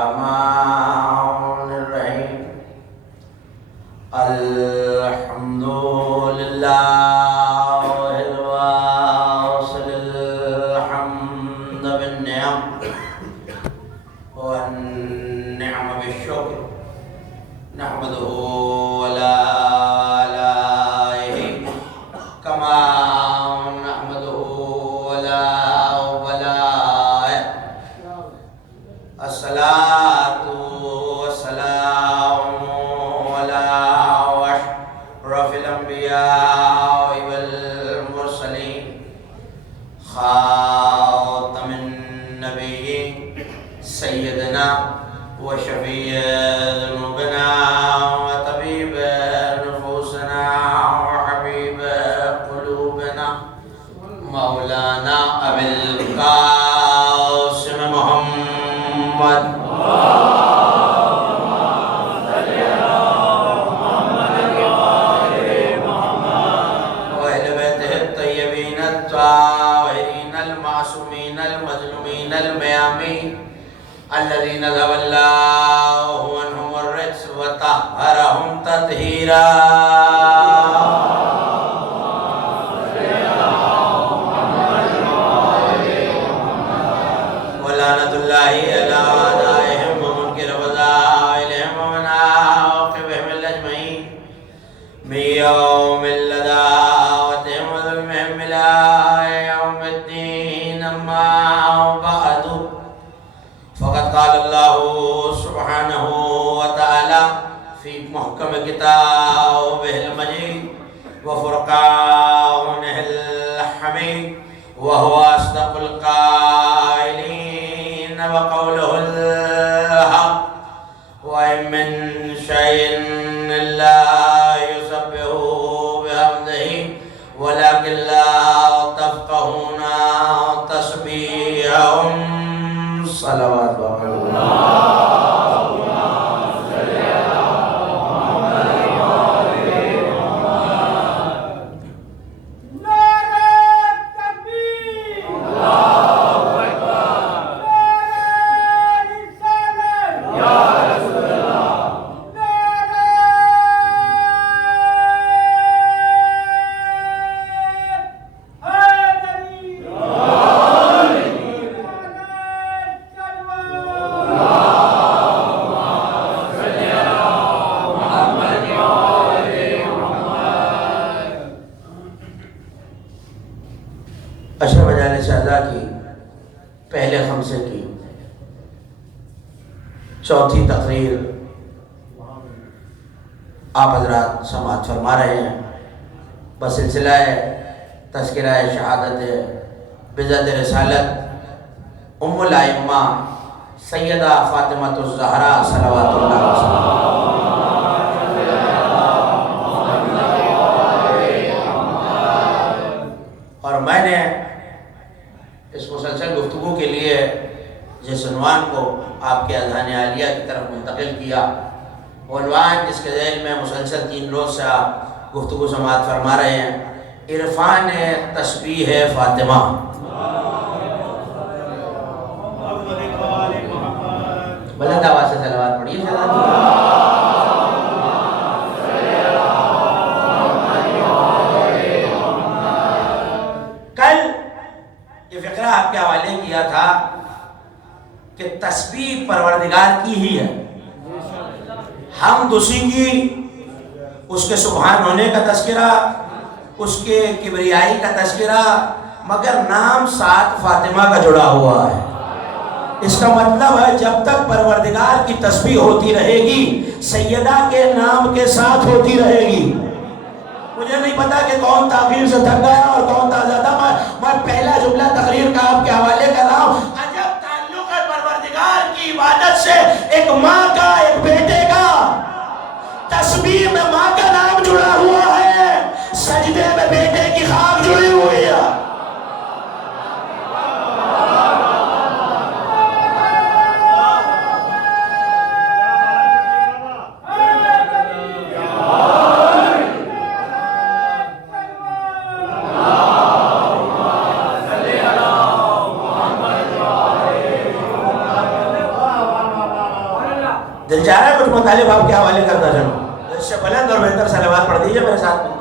الرحمن الرحيم الحمد لله الواصل الحمد بالنعم والنعم بالشكر نحمده ولا آلائه كما نحمده ولا بلائه الصلاة والسلام على أشرف الأنبياء والمرسلين خاتم النبيين سيدنا وشفيع ذنوبنا وطبيب نفوسنا وحبيب قلوبنا مولانا أبي القاسم محمد وأهل بيته الطيبين الطاهرين المعصومين المظلومين الميامين الذين ذهب الله عنهم الرجس وطهرهم تطهيرا ولعنة الله على أعدائهم ومنكر فضائلهم ومن عاقبهم الأجمعين من يوم العداوة وظلمهم إلى يوم الدين أما بعد فقد قال الله سبحانه وتعالى في محكم كتابه المجيد وفرقانه الحميد وهو أصدق القائلين وقوله الحق وإن من شيء إلا يسبح بحمده ولكن لا تفقهون تسبيحهم صلوات اشرف مجالس اعضاء کی پہلے خمسے کی چوتھی تقریر آپ حضرات سماعت فرما رہے ہیں بسلسلہ تذکرہ شہادت بذات رسالت ام الائمہ سیدہ فاطمہ الزہرا صلوات اللہ وسلم اور میں نے اس مسلسل گفتگو کے لیے جس عنوان کو آپ کے اذہان عالیہ کی طرف منتقل کیا وہ عنوان جس کے ذیل میں مسلسل 3 روز سے آپ گفتگو سماعت فرما رہے ہیں عرفان تسبیح فاطمہ بلند آواز سے صلوات پڑھیے کل یہ فقرہ آپ کے حوالے کیا تھا کہ تسبیح پروردگار کی ہی ہے حمد اسی کی اس کے سبحان ہونے کا تذکرہ اس کے کبریائی کا تذکرہ مگر نام ساتھ فاطمہ کا جڑا ہوا ہے اس کا مطلب ہے جب تک پروردگار کی تسبیح ہوتی رہے گی سیدہ کے نام کے ساتھ ہوتی رہے گی مجھے نہیں پتا کہ کون تاخیر سے تھک گیا اور کون تازہ میں پہلا جملہ تقریر کا آپ کے حوالے کر رہا ہوں عجب تعلق ہے پروردگار کی عبادت سے ایک ماں کا ایک بیٹے کا تسبیح میں ماں کا نام جڑا ہوا ہے سجدے میں بیٹے کی خاک جڑی ہوئی ہے دل چاہ رہا ہے کچھ مطالب آپ کے حوالے کرتا چلو، اس سے بلند اور بہتر صلوات پڑھ دیجئے میرے ساتھ میں۔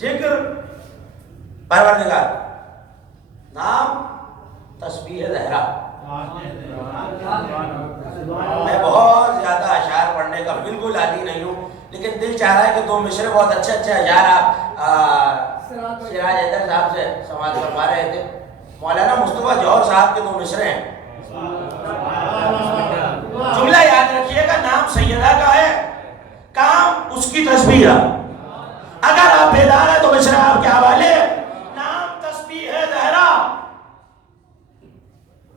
ذکر پروردگار، نام تسبیح زہرا۔ میں بہت زیادہ اشعار پڑھنے کا بالکل عادی نہیں ہوں، لیکن دل چاہ رہا ہے کہ دو مصرے بہت اچھے اچھے اشعار آپ سراج حیدر صاحب سے سماعت فرما رہے تھے۔ مولانا مصطفیٰ جوہر صاحب کے دو مصرے ہیں، جملہ یاد رکھیے گا، نام سیدہ کا ہے، کام اس کی تسبیح ہے۔ اگر آپ بیدار ہیں تو مصرے آپ کے حوالے، نام تسبیح زہرا،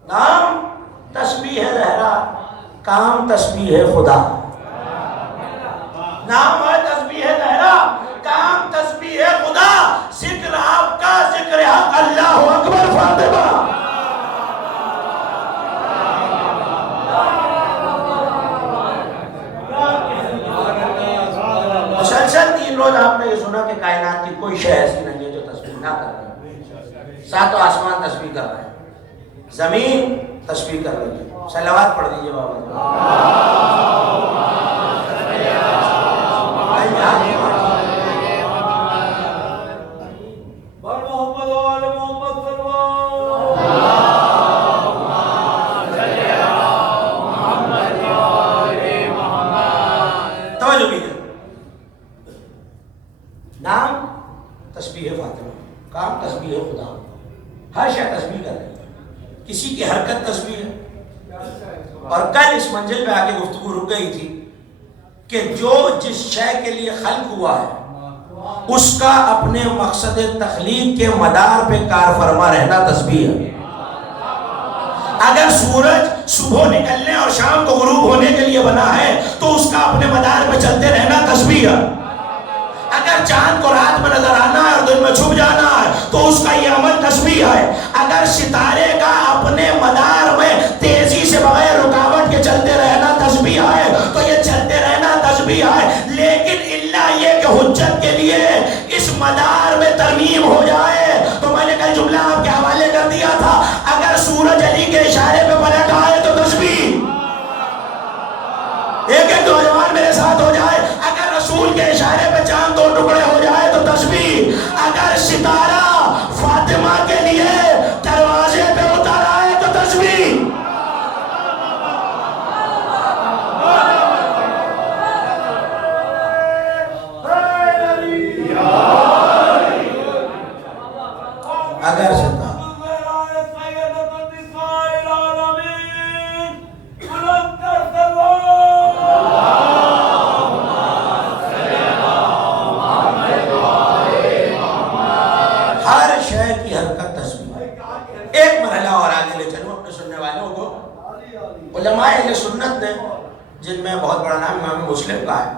نام تسبیح زہرا، کام تسبیح خدا۔ نام ہے تسبیح زہرا، کام تسبیح خدا، ذکر آپ کا ذکر حق اللہ اکبر فاطمہ۔ مسلسل 3 روز آپ نے یہ سنا کہ کائنات کی کوئی شے ایسی نہیں ہے جو تسبیح نہ کر رہی ہے۔ 7 آسمان تسبیح کر رہے ہیں، زمین تسبیح کر رہی ہے۔ صلوات پڑھ دیجئے بابا جی۔ توجہ کیجئے، نام تسبیح فاطمہ، کام تسبیح خدا، ہر شے تسبیح کر رہی ہے، کسی کی حرکت تسبیح ہے۔ اور کل اس منزل پہ آگے گفتگو رک گئی تھی کہ جو جس شے کے لیے خلق ہوا ہے اس کا اپنے مقصد تخلیق کے مدار پہ کار فرما رہنا تسبیح ہے۔ اگر سورج صبح نکلنے اور شام کو غروب ہونے کے لیے بنا ہے تو اس کا اپنے مدار پہ چلتے رہنا تسبیح ہے۔ اگر چاند کو رات میں نظر آنا ہے اور دن میں چھپ جانا ہے تو اس کا یہ عمل تسبیح ہے۔ اگر ستارے کا اپنے مدار میں تیزی سے بغیر رکاوٹ کے چلتے رہنا تسبیح ہے تو یہ چلتے رہنا تسبیح ہے، لیکن اللہ یہ کہ حجت کے لیے اس مدار میں ترمیم ہو جائے تو میں نے کل جملہ آپ کے حوالے کر دیا تھا، اگر سورج علی کے اشارے پہ پلٹ آئے تو تسبیح۔ ایک ایک نوجوان میرے ساتھ ہو جائے، اگر رسول کے اشارے پہ چاند 2 ٹکڑے ہو جائے تو تسبیح۔ اگر ستارہ فاطمہ کے لیے دروازے پہ اتر آئے تو تسبیح۔ اگر ہر شے کی حرکت تسبیح۔ ایک مرحلہ اور آگے لے چلوں اپنے سننے والوں کو، علماء اہل سنت نے جن میں بہت بڑا نام امام مسلم کا ہے،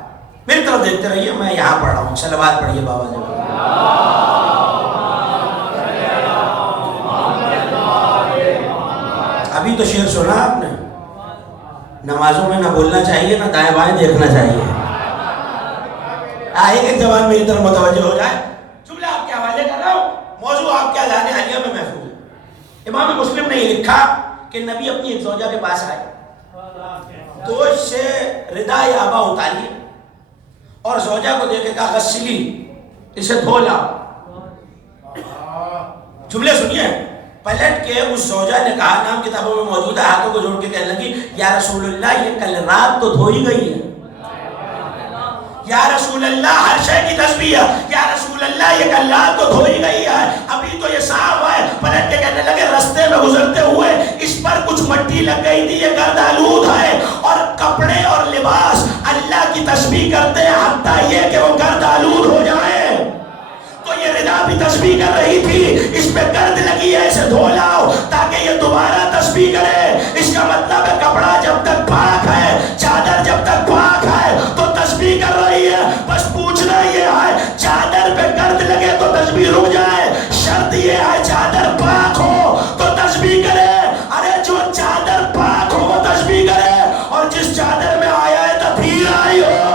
میری طرف دیکھتے رہیے، میں یہاں پڑھ رہا ہوں، صلوات پڑھیے بابا جی۔ ابھی تو شعر سنا آپ نے، نمازوں میں نہ بولنا چاہیے نہ دائیں بائیں دیکھنا چاہیے۔ ایک زبان میری طرف متوجہ ہو جائے، جملہ آپ کے حوالے کر رہا ہوں، موضوع آپ کے اذہان عالیہ میں محفوظ ہے۔ امام مسلم نے یہ لکھا کہ نبی اپنی ایک زوجہ کے پاس آئے، دوش سے ردا یا آبا اتاری اور زوجہ کو دیکھ کے کہا غسلی، اسے دھو لاؤ۔ جملے سنیے، پلٹ کے اس زوجہ نے کہا، نام کتابوں میں موجود ہے، ہاتھوں کو جوڑ کے کہنے لگی، یا رسول اللہ یہ کل رات تو دھوئی گئی ہے۔ یا رسول اللہ ہر شے کی تسبیح ہے، یا رسول اللہ یہ کل رات تو دھوئی گئی ہے، ابھی تو یہ صاف ہے۔ پلٹ کے کہنے لگے، رستے میں گزرتے ہوئے اس پر کچھ مٹی لگ گئی تھی، یہ گرد آلود ہے، اور کپڑے اور لباس اللہ کی تسبیح کرتے ہیں حتیٰ یہ کہ وہ گرد آلود ہو جائے۔ تو یہ ردا بھی تسبیح کر رہی تھی، اس پہ گرد لگی ہے، اسے دھو لاؤ تاکہ یہ دوبارہ تسبیح کرے۔ اس کا مطلب ہے کپڑا جب تک پاک ہے، چادر جب تک پاک ہے تو تسبیح کر رہی ہے۔ بس پوچھنا یہ ہے، چادر پہ گرد لگے تو تسبیح رک جائے، شرط یہ ہے چادر پاک ہو تو تسبیح کرے۔ ارے جو چادر پاک ہو وہ تسبیح کرے، اور جس چادر میں آیا ہے تطہیر آئی ہو۔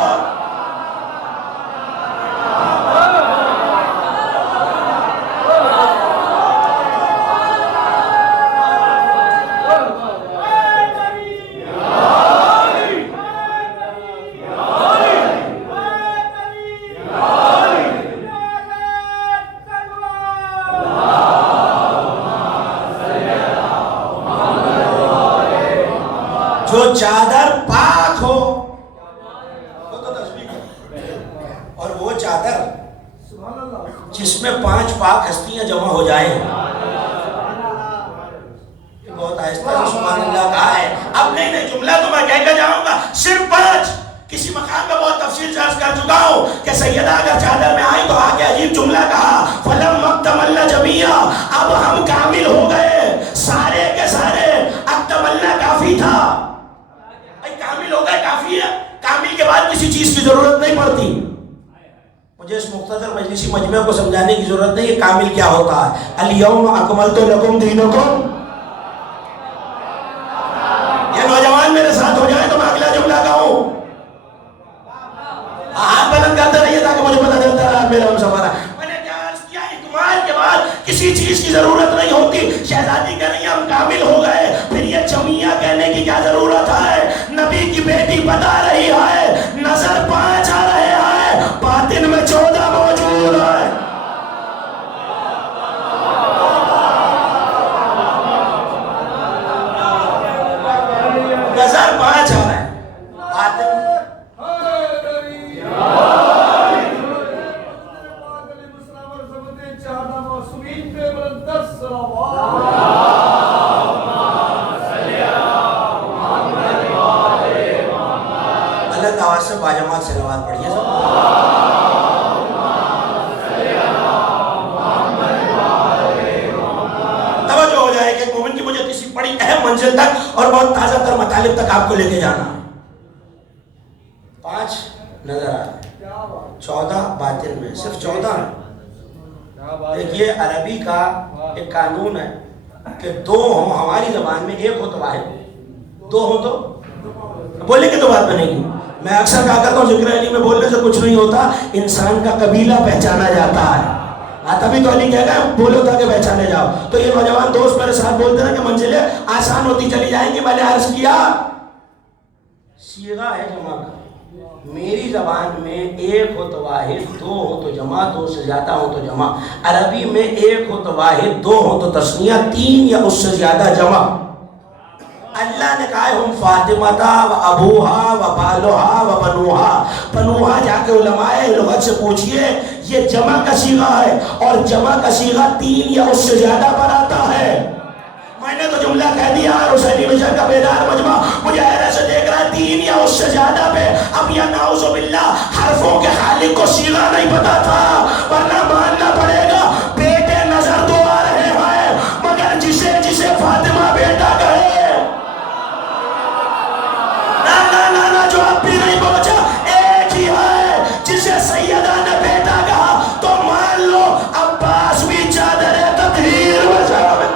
چادر پاک ہو تو تسبیح کرو، اور وہ چادر جس میں 5 پاک ہستیاں جمع ہو جائیں. یہ بہت آہستہ سے سبحان اللہ کہا ہے. اب نہیں جملہ تو میں کہہ کے جاؤں گا، صرف 5. کسی مقام میں بہت تفصیل سے عرض کر چکا ہوں کہ سیدہ اگر چادر میں آئی تو آگے عجیب جملہ کہا فَلَمْ اَكْتَمَلْنَ جَمِيعًا، اب ہم کامل ہو گئے سارے کے سارے. اکتملنا کافی تھا، کامل ہو گئے کافی ہے. کامل کے بعد کسی چیز کی ضرورت نہیں پڑتی. مجھے اس مختصر مجلسی مجمع کو سمجھانے کی ضرورت نہیں ہے کامل کیا ہوتا ہے. الیوم اکملت لکم دینکم. یہ نوجوان میرے ساتھ ہو جائیں تو میں اگلا جملہ کہوں. ہاتھ بلند کرتے رہیے تاکہ مجھے پتہ چلتا رہا میرا ہم سفر ہے. میں نے کیا عرض کیا، اکمال کے بعد کسی چیز کی ضرورت نہیں ہوتی. شہزادی کہہ رہی ہے ہم کامل ہو گئے، پھر یہ جمعیہ کہنے کی کیا ضرورت ہے. نبی کی بیٹی بتا رہی ہے نظر 5 آ رہے ہیں، باطن میں 14 موجود ہے. نظر 5 آ رہے ہیں، باطن آواز سے باجماعت صلوات پڑھیے. توجہ ہو جائے کہ مومن کی مجھے کسی بڑی اہم منزل تک اور بہت تازہ تر مطالب تک آپ کو لے کے جانا ہے. 5 نظر آ رہے، 14 باطن میں، صرف 14. دیکھیے عربی کا ایک قانون ہے کہ 2 ہوں ہماری زبان میں، 1 ہو تو واحد، 2 ہو تو بولیں گے تو بات بنے گی. میں اکثر کہا کرتا ہوں ذکر علی میں بولنے سے کچھ نہیں ہوتا، انسان کا قبیلہ پہچانا جاتا ہے. تبھی تو علی کہہ گئے بولو تاکہ پہچانے جاؤ. تو یہ نوجوان دوست میرے ساتھ بولتے ہیں کہ منزلیں آسان ہوتی چلی جائیں گی. میں نے عرض کیا صیغہ ہے جمع کا. میری زبان میں 1 ہو تو واحد، 2 ہو تو جمع، 2 سے زیادہ ہو تو جمع. عربی میں 1 ہو تو واحد، 2 ہو تو تثنیہ، 3 یا اس سے زیادہ جمع. اللہ نے کہا ہے ہم فاطمہ و ابوہا و بالوہا و بنوہا. بنوہا جا کے علماء لغت سے پوچھئے یہ جمع کا صیغہ ہے، اور جمع کا صیغہ 3 یا اس سے زیادہ پر آتا ہے. میں نے تو جملہ کہہ دیا ہے. حسینی مشر کا بیدار مجمع مجھے حیرت سے دیکھ رہا ہے 3 یا اس سے زیادہ پہ. اب یا نعوذ باللہ حرفوں کے خالق کو صیغہ نہیں پتا تھا، ورنہ ماننا پڑے گا بیٹے نظر 2 آ رہے ہیں، مگر جسے فاطمہ بیٹا کہے نا جو اب بھی نہیں پہنچا. ایک ہی ہے جسے سیدہ نے بیٹا کہا تو مان لو عباس بھی چادر تطہیر میں شامل.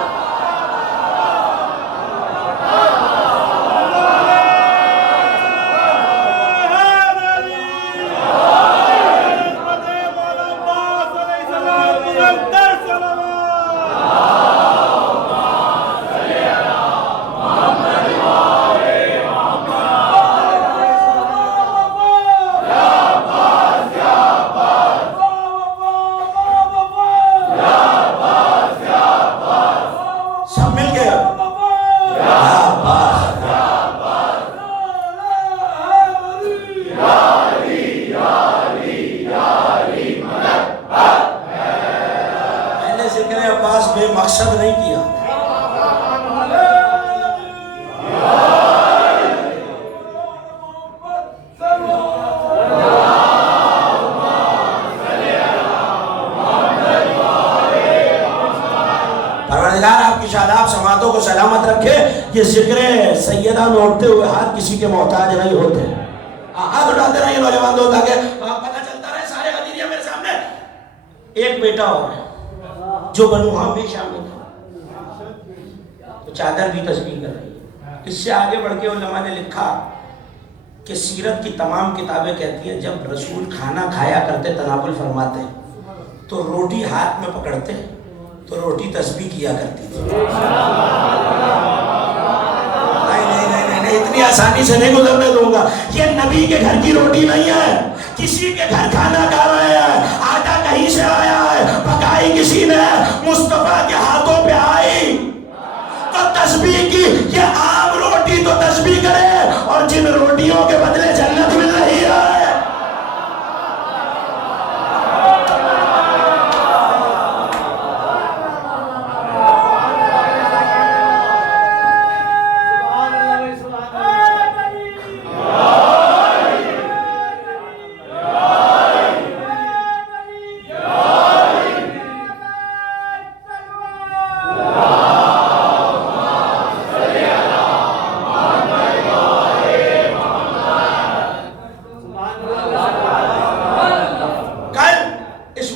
مقصد نہیں کیا. پروردگار آپ کی شاداب سماعتوں کو سلامت رکھے. یہ ذکر سیدہ میں اٹھتے ہوئے ہاتھ کسی کے محتاج نہیں ہوتے. ہاتھ اٹھاتے رہے نوجوان دو تاکہ پتہ چلتا رہے سارے غدیریہ میرے سامنے. ایک بیٹا اور ہے جو بنوہا میں شامل تھا، تو چادر بھی تسبیح کر رہی ہے. اس سے آگے بڑھ کے علماء نے لکھا کہ سیرت کی تمام کتابیں کہتی ہیں جب رسول کھانا کھایا کرتے تناول فرماتے تو روٹی ہاتھ میں پکڑتے تو روٹی تسبیح کیا کرتی تھی. نہیں اتنی آسانی سے نہیں گزرنے دوں گا. یہ نبی کے گھر کی روٹی نہیں ہے، کسی کے گھر کھانا کھا رہے ہیں، آٹا کہیں سے آیا ہے، پکائی کسی نے، مصطفیٰ کے ہاتھوں پہ آئی تو تسبیح کی. یہ عام روٹی تو تسبیح کرے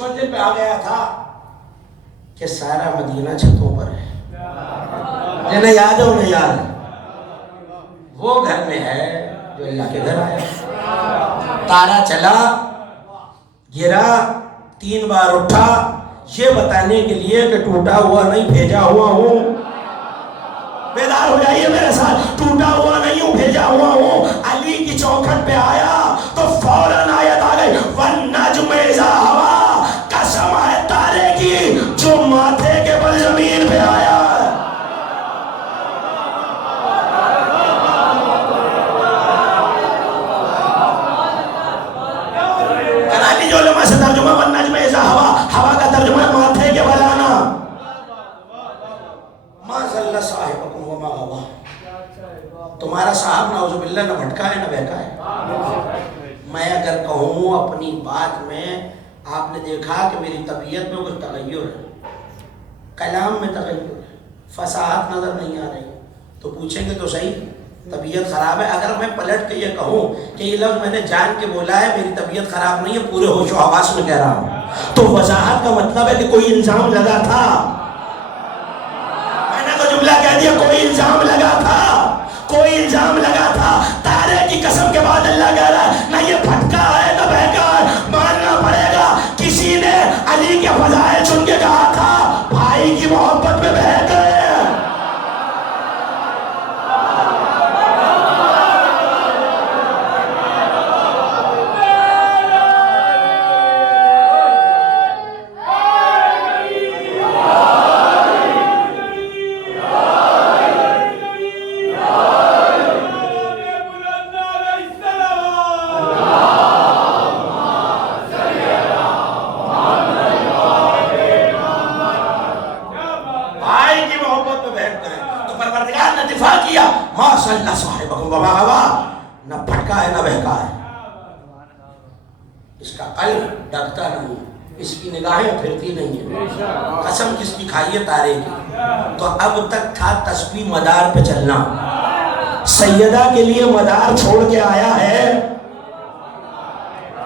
منزل پہ آ گیا تھا کہ سارا مدینہ چھتوں پر ہے. جنہیں یاد ہے انہیں یاد ہے. وہ گھر میں ہے جو اللہ کے گھر آیا. تارا چلا گرا 3 بار اٹھا یہ بتانے کے لیے کہ ٹوٹا ہوا نہیں بھیجا ہوا ہوں. بیدار ہو جائیے میرے ساتھ. ٹوٹا ہوا نہیں ہوں بھیجا ہوا ہوں. علی کی چوکھٹ پہ آیا تو فوراً آیت آ گئی وَالنَّجْمِ إِذَا هَوَىٰ. قسم ہے تارے کی جو ماتھے کے بل زمین پہ آیا. کراچی جو علماء سے ترجمہ وَالنَّجْمِ إِذَا هَوَىٰ. ہوا کا ترجمہ ماتھے کے بل آنا. مَا ضَلَّ صَاحِبُكُمْ وَمَا غَوَىٰ. تمہارا صاحب نعوذ باللہ نہ بھٹکا ہے نہ بہکا ہے. میں اگر کہوں اپنی بات میں آپ نے دیکھا کہ میری طبیعت میں کچھ تغیر ہے, کلام میں تغیر ہے, فصاحت نظر نہیں آ رہی, تو پوچھیں گے تو صحیح طبیعت خراب ہے. اگر میں پلٹ کے یہ کہوں کہ یہ لفظ میں نے جان کے بولا ہے میری طبیعت خراب نہیں ہے پورے ہوش و حواس میں کہہ رہا ہوں, تو وضاحت کا مطلب ہے کہ کوئی الزام لگا تھا. میں نے تو جملہ کہہ دیا کوئی الزام لگا تھا. کوئی الزام لگا تھا. تارے کی قسم کے بعد اللہ کہہ رہا ہے نہ یہ پھٹکا ہے نہ بہکا ہے. ماننا پڑے گا کسی نے علی کے فضائل سن کے کہا تھا بھائی کی محبت میں بہک گئے. نہ پھٹکا ہے نہ بہکا ہے. اس کا قلب ڈرتا نہیں, اس کی نگاہیں پھرتی نہیں ہیں. قسم کس کی کھائیے تارے کی. تو اب تک تھا تسبیح مدار پہ چلنا. سیدہ کے لیے مدار چھوڑ کے آیا ہے.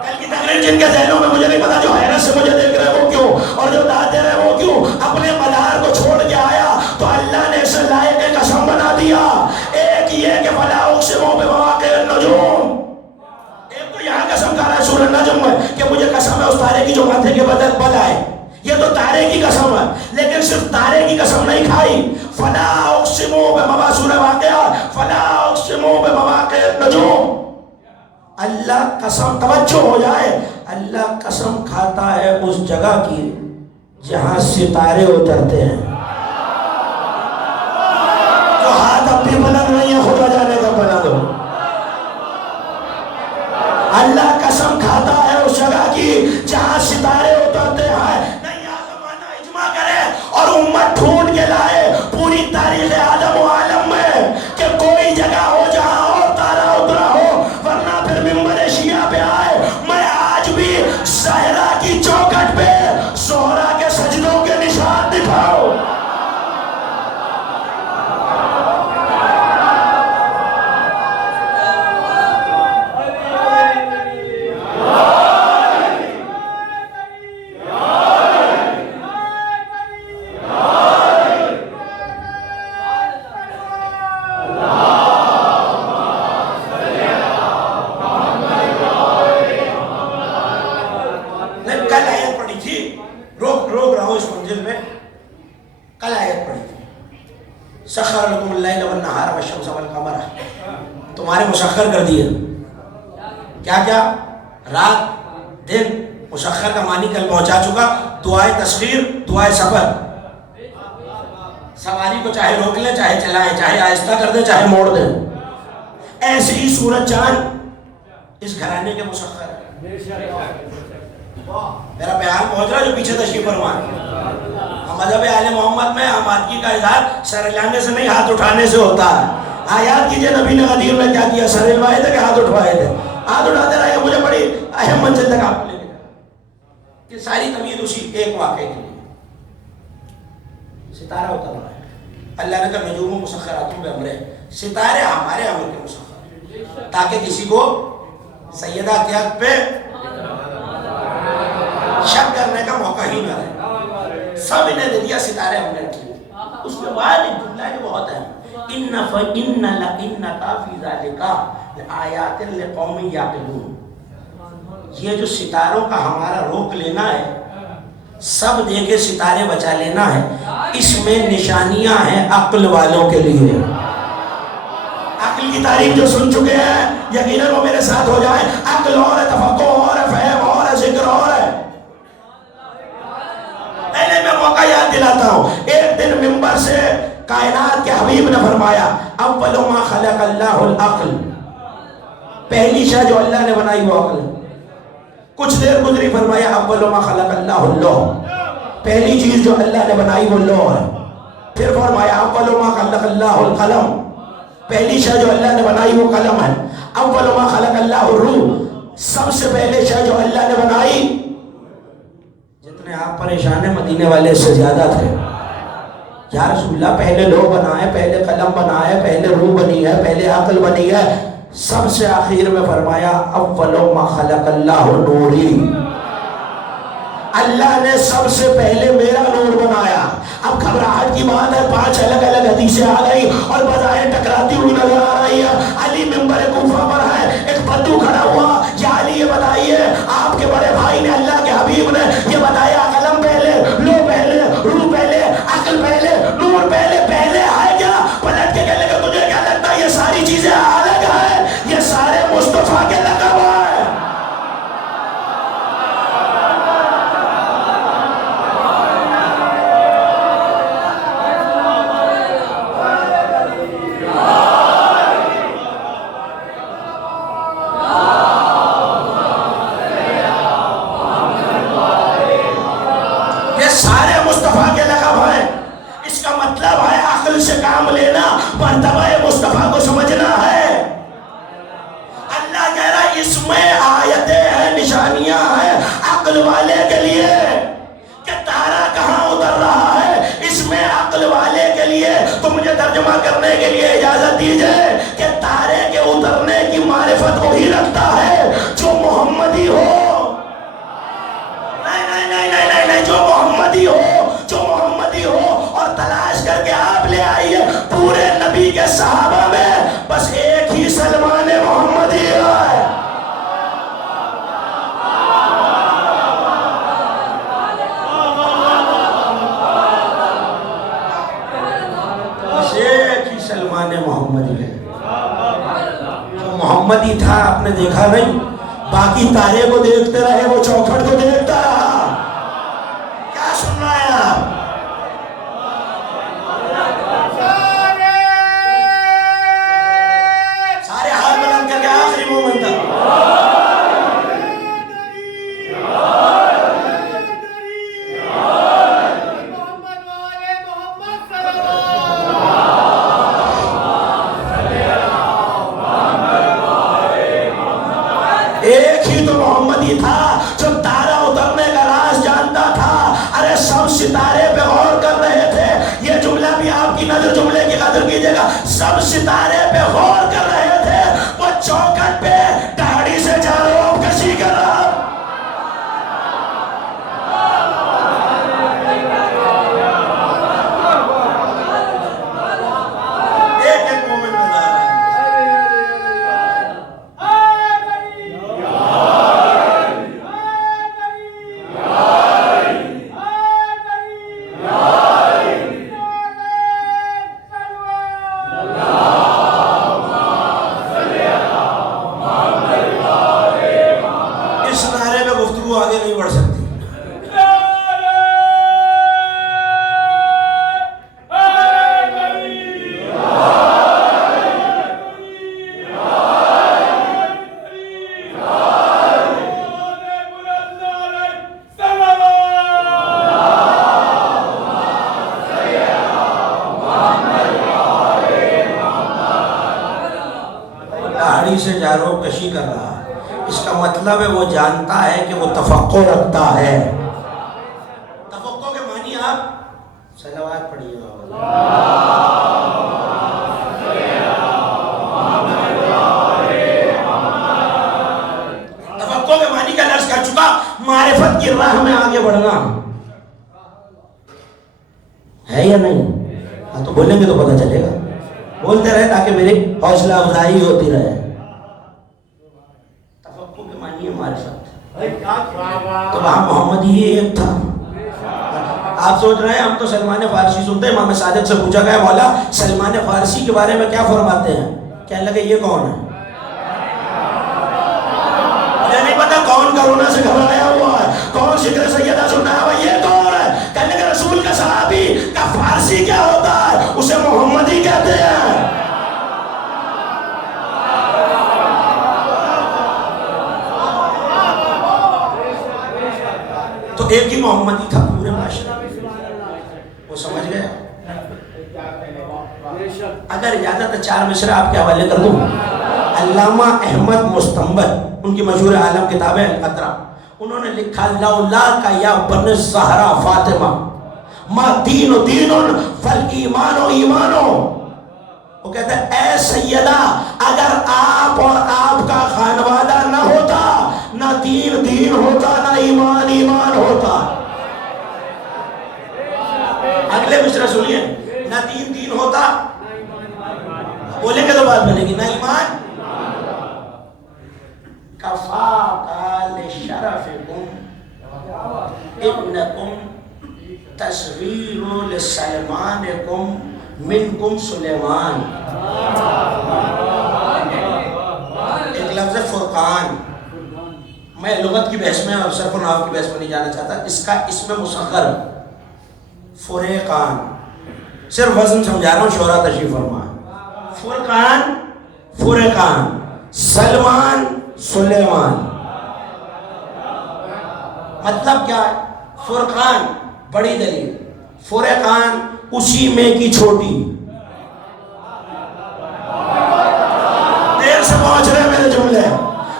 کل کی تقریر جن کے ذہنوں میں مجھے نہیں پتا جو حیرت سے مجھے دیکھ رہے وہ کیوں اور جو داد دے رہے وہ کیوں اپنے مدار کو چھوڑ کے آیا, تو اللہ نے اسے لائق ایک قسم بنا دیا. ایک یہ کہ فلا اقسم بمواقع النجوم. ایک تو یہاں قسم کھا رہا ہے سورہ نجم میں کہ مجھے قسم ہے اس تارے کی جو ماتھے کے بدل بل آئے. یہ تو تارے کی قسم ہے, لیکن صرف تارے کی قسم نہیں کھائی. فلا اقسم بمواقع سورہ واقعہ فلا اقسم بمواقع النجوم. اللہ قسم توجہ ہو جائے اللہ قسم کھاتا ہے اس جگہ کی جہاں ستارے اترتے ہیں. جو ہاتھ اب بھی بلند نہیں ہے خدا جانے کا بلند ہو. اللہ قسم کھاتا ہے اس جگہ کی جہاں ستارے اترتے ہیں. نہیں آسمانہ اجماع کرے اور امت ڈھونڈ کے لائے پوری تاریخ آدم و عالم میں کہ کوئی جگہ ہو جہاں اور تارا اترا ہو, ورنہ پھر ممبر شیعہ پہ آئے. میں آج بھی زہرا کی چوکھٹ پہ زہرا کے سجدوں کے نشان دکھاؤ. مسخر کر دیا. کیا کیا رات دن مسخر کا معنی کل پہنچا چکا. دعائے تسخیر دعائے سفر. سواری کو چاہے روک لیں چاہے چلائیں, چاہے آہستہ کر دیں چاہے موڑ دیں. ایسے ہی سورج چاند اس گھرانے کے مسخر ہے. میرا بیان پہنچ رہا جو پیچھے تشریف فرما. مذہب آل محمد میں آمادگی کا اظہار سر ہلانے سے نہیں ہاتھ اٹھانے سے ہوتا ہے. آیات کیجئے نبی نے غدیر میں کیا کیا, سر ہلوائے تھے کہ ہاتھ اٹھوائے تھے. ہاتھ اٹھاتے رہے. مجھے بڑی اہم منزل تک آپ لے گئے. یہ ساری تمید اسی ایک واقعے کے لیے. ستارہ اتر رہا ہے. اللہ نے کہا نجوم مسخرات بامرہ, ستارے ہمارے امر کے مسخر, تاکہ کسی کو سیدہ کے حق پہ شک کرنے کا موقع ہی نہ رہے. سب انہیں دے دیا, ستارے ہم نے رکھ لیے. اس کے بعد ایک جملہ ہے جو بہت ہے, إِنَّ فِي ذَلِكَ لَآيَاتٍ لِقَوْمٍ يَعْقِلُونَ. یہ جو ستاروں کا ہمارا روک لینا ہے, سب دے کے ستارے بچا لینا ہے, اس میں نشانیاں ہیں عقل والوں کے لیے. عقل کی تعریف جو سن چکے ہیں یقیناً وہ میرے ساتھ ہو جائیں. عقل اور ہے, تفقہ اور ہے, فہم اور ہے, ذکر اور ہے. پہلے میں موقع یاد دلاتا ہوں. ایک دن منبر سے کائنات کے حبیب نے فرمایا اول ما خلق اللہ العقل. پہلی شے جو اللہ نے بنائی وہ عقل. کچھ دیر گزری فرمایا اول ما خلق اللہ اللوح. پہلی چیز جو اللہ نے بنائی وہ لوح ہے. پھر فرمایا اول ما خلق اللہ القلم. پہلی شے جو اللہ نے بنائی وہ قلم ہے. اول ما خلق اللہ الروح. سب سے پہلے شے جو اللہ نے بنائی, جتنے آپ پریشان ہیں مدینے والے سے زیادہ تھے. یا رسول اللہ پہلے لوح بنائے, پہلے قلم بنائے, پہلے روح بنی ہے, پہلے عقل بنی ہے. سب سے آخر میں فرمایا اول ما خلق اللہ نوری. اللہ نے سب سے پہلے میرا نور بنایا. اب گھبراہٹ کی بات ہے, 5 الگ الگ حدیثیں آ گئی اور بظاہر ٹکراتی ہوئی نظر آ رہی ہے. علی منبر کوفہ پر ہے, ایک بدو کھڑا ہوا, یا علی یہ بتائیے آپ کے بڑے بھائی نے, اللہ کے حبیب نے یہ بتایا قلم پہلے, لو پہلے, روح پہلے, عقل پہلے, نور پہلے, پہلے ہے کیا؟ پلٹ کے کہنے لگا تجھے کیا لگتا ہے یہ ساری چیزیں الگ ہیں؟ یہ سارے مصطفیٰ کے لقب ہیں. مرتبہ مصطفیٰ کو سمجھنا ہے. اللہ کہہ رہا ہے اس میں آیتیں ہیں, نشانیاں ہیں عقل والے کے لیے کہ تارا کہاں اتر رہا ہے. اس میں عقل والے کے لیے. تو مجھے ترجمہ کرنے کے لیے اجازت دیجئے کہ تارے کے اترنے کی معرفت وہی رکھتا ہے جو محمدی ہو. نہیں, جو محمدی ہو, جو محمدی ہو. اور تلاش کر کے آپ لے آئیے پورے نبی کے صحابہ میں بس ایک ہی سلمان محمدی ہے. بس ایک ہی سلمان محمدی ہے. جو محمدی تھا آپ نے دیکھا نہیں, باقی تارے کو دیکھتے رہے, وہ چوکھٹ کو دیکھتا رہا. کیا سن رہا ہے آپ؟ سارے ہاتھ بلند کر کے آخری مومن تک. ایک ہی تو محمدی تھا جو تارا اترنے کا راز جانتا تھا. ارے سب ستارے پہ غور کر رہے تھے. یہ جملہ بھی آپ کی نظر, جملے کی قدر کیجئے گا. سب ستارے پہ غور کر رہے تھے, وہ چوکٹ پہ داڑھی سے چاروں کشی کر رہا. ایک ایک مومن نظر آ رہا آگے نہیں بڑھ سکتی. داڑھی سے جارو کشی کر رہا. اس کا مطلب ہے وہ جانتا ہے کہ وہ تفقع رکھتا ہے. تفقع کے معنی آپ صلوات پڑھیے. تفقع کے معنی کا لفظ کر چکا, معرفت کی راہ میں آگے بڑھنا ہے یا نہیں؟ ہاں تو بولیں گے تو پتہ چلے گا، بولتے رہے تاکہ میری حوصلہ افزائی ہوتی رہے۔ تفقہ کے معنی ہے معرفت، تو وہاں محمدی ہی ایک تھا۔ آپ سوچ رہے ہیں ہم تو سلمان فارسی سنتے ہیں، امام صادق سے پوچھا گیا مولا سلمان فارسی کے بارے میں کیا فرماتے ہیں؟ کہنے لگے یہ کون ہے؟ مجھے نہیں پتا کون کرونا سے گھبرایا ہوا ہے، کون ذکر سیدہ سننا ہے، یہ کون ہے؟ کہنے لگے رسول کا صحابی کا فارسی کیا ہوتا ہے؟ اسے محمدی کہتے ہیں۔ تو ایک ہی محمدی تھا پورے معاشرے، وہ سمجھ گئے۔ اگر اجازت ہے 4 مصرع آپ کے حوالے کر دوں۔ علامہ احمد مستنبط، ان کی مشہور عالم کتاب ہے القطرہ، انہوں نے لکھا لولا کا یا بن الزہرا فاطمہ ما دین فل ایمان و ایمانو۔ وہ کہتے ہیں اے سیدہ اگر آپ اور آپ کا خانوادہ نہ ہوتا، نہ دین دین ہوتا، نہ ایمان ایمان ہوتا۔ اگلے مصرع سنیے، نہ دین دین ہوتا، بولیں گے تو بات بنے گی، نہ ایمان۔ کفاکا لشرفکم انکم تصغیر لسلمانکم منکم سلیمان۔ ایک لفظ فرقان، میں لغت کی بحث میں اور صرف و نحو کی بحث میں نہیں جانا چاہتا، اس کا اسم مسخر فرقان، صرف وزن سمجھا رہا ہوں، شعرا تشریف فرما۔ فرقان فرقان، سلمان سلیمان، مطلب کیا ہے؟ فرقان بڑی دلیل، فرقان اسی میں کی چھوٹی۔ دیر سے پہنچ رہے میرے جملے،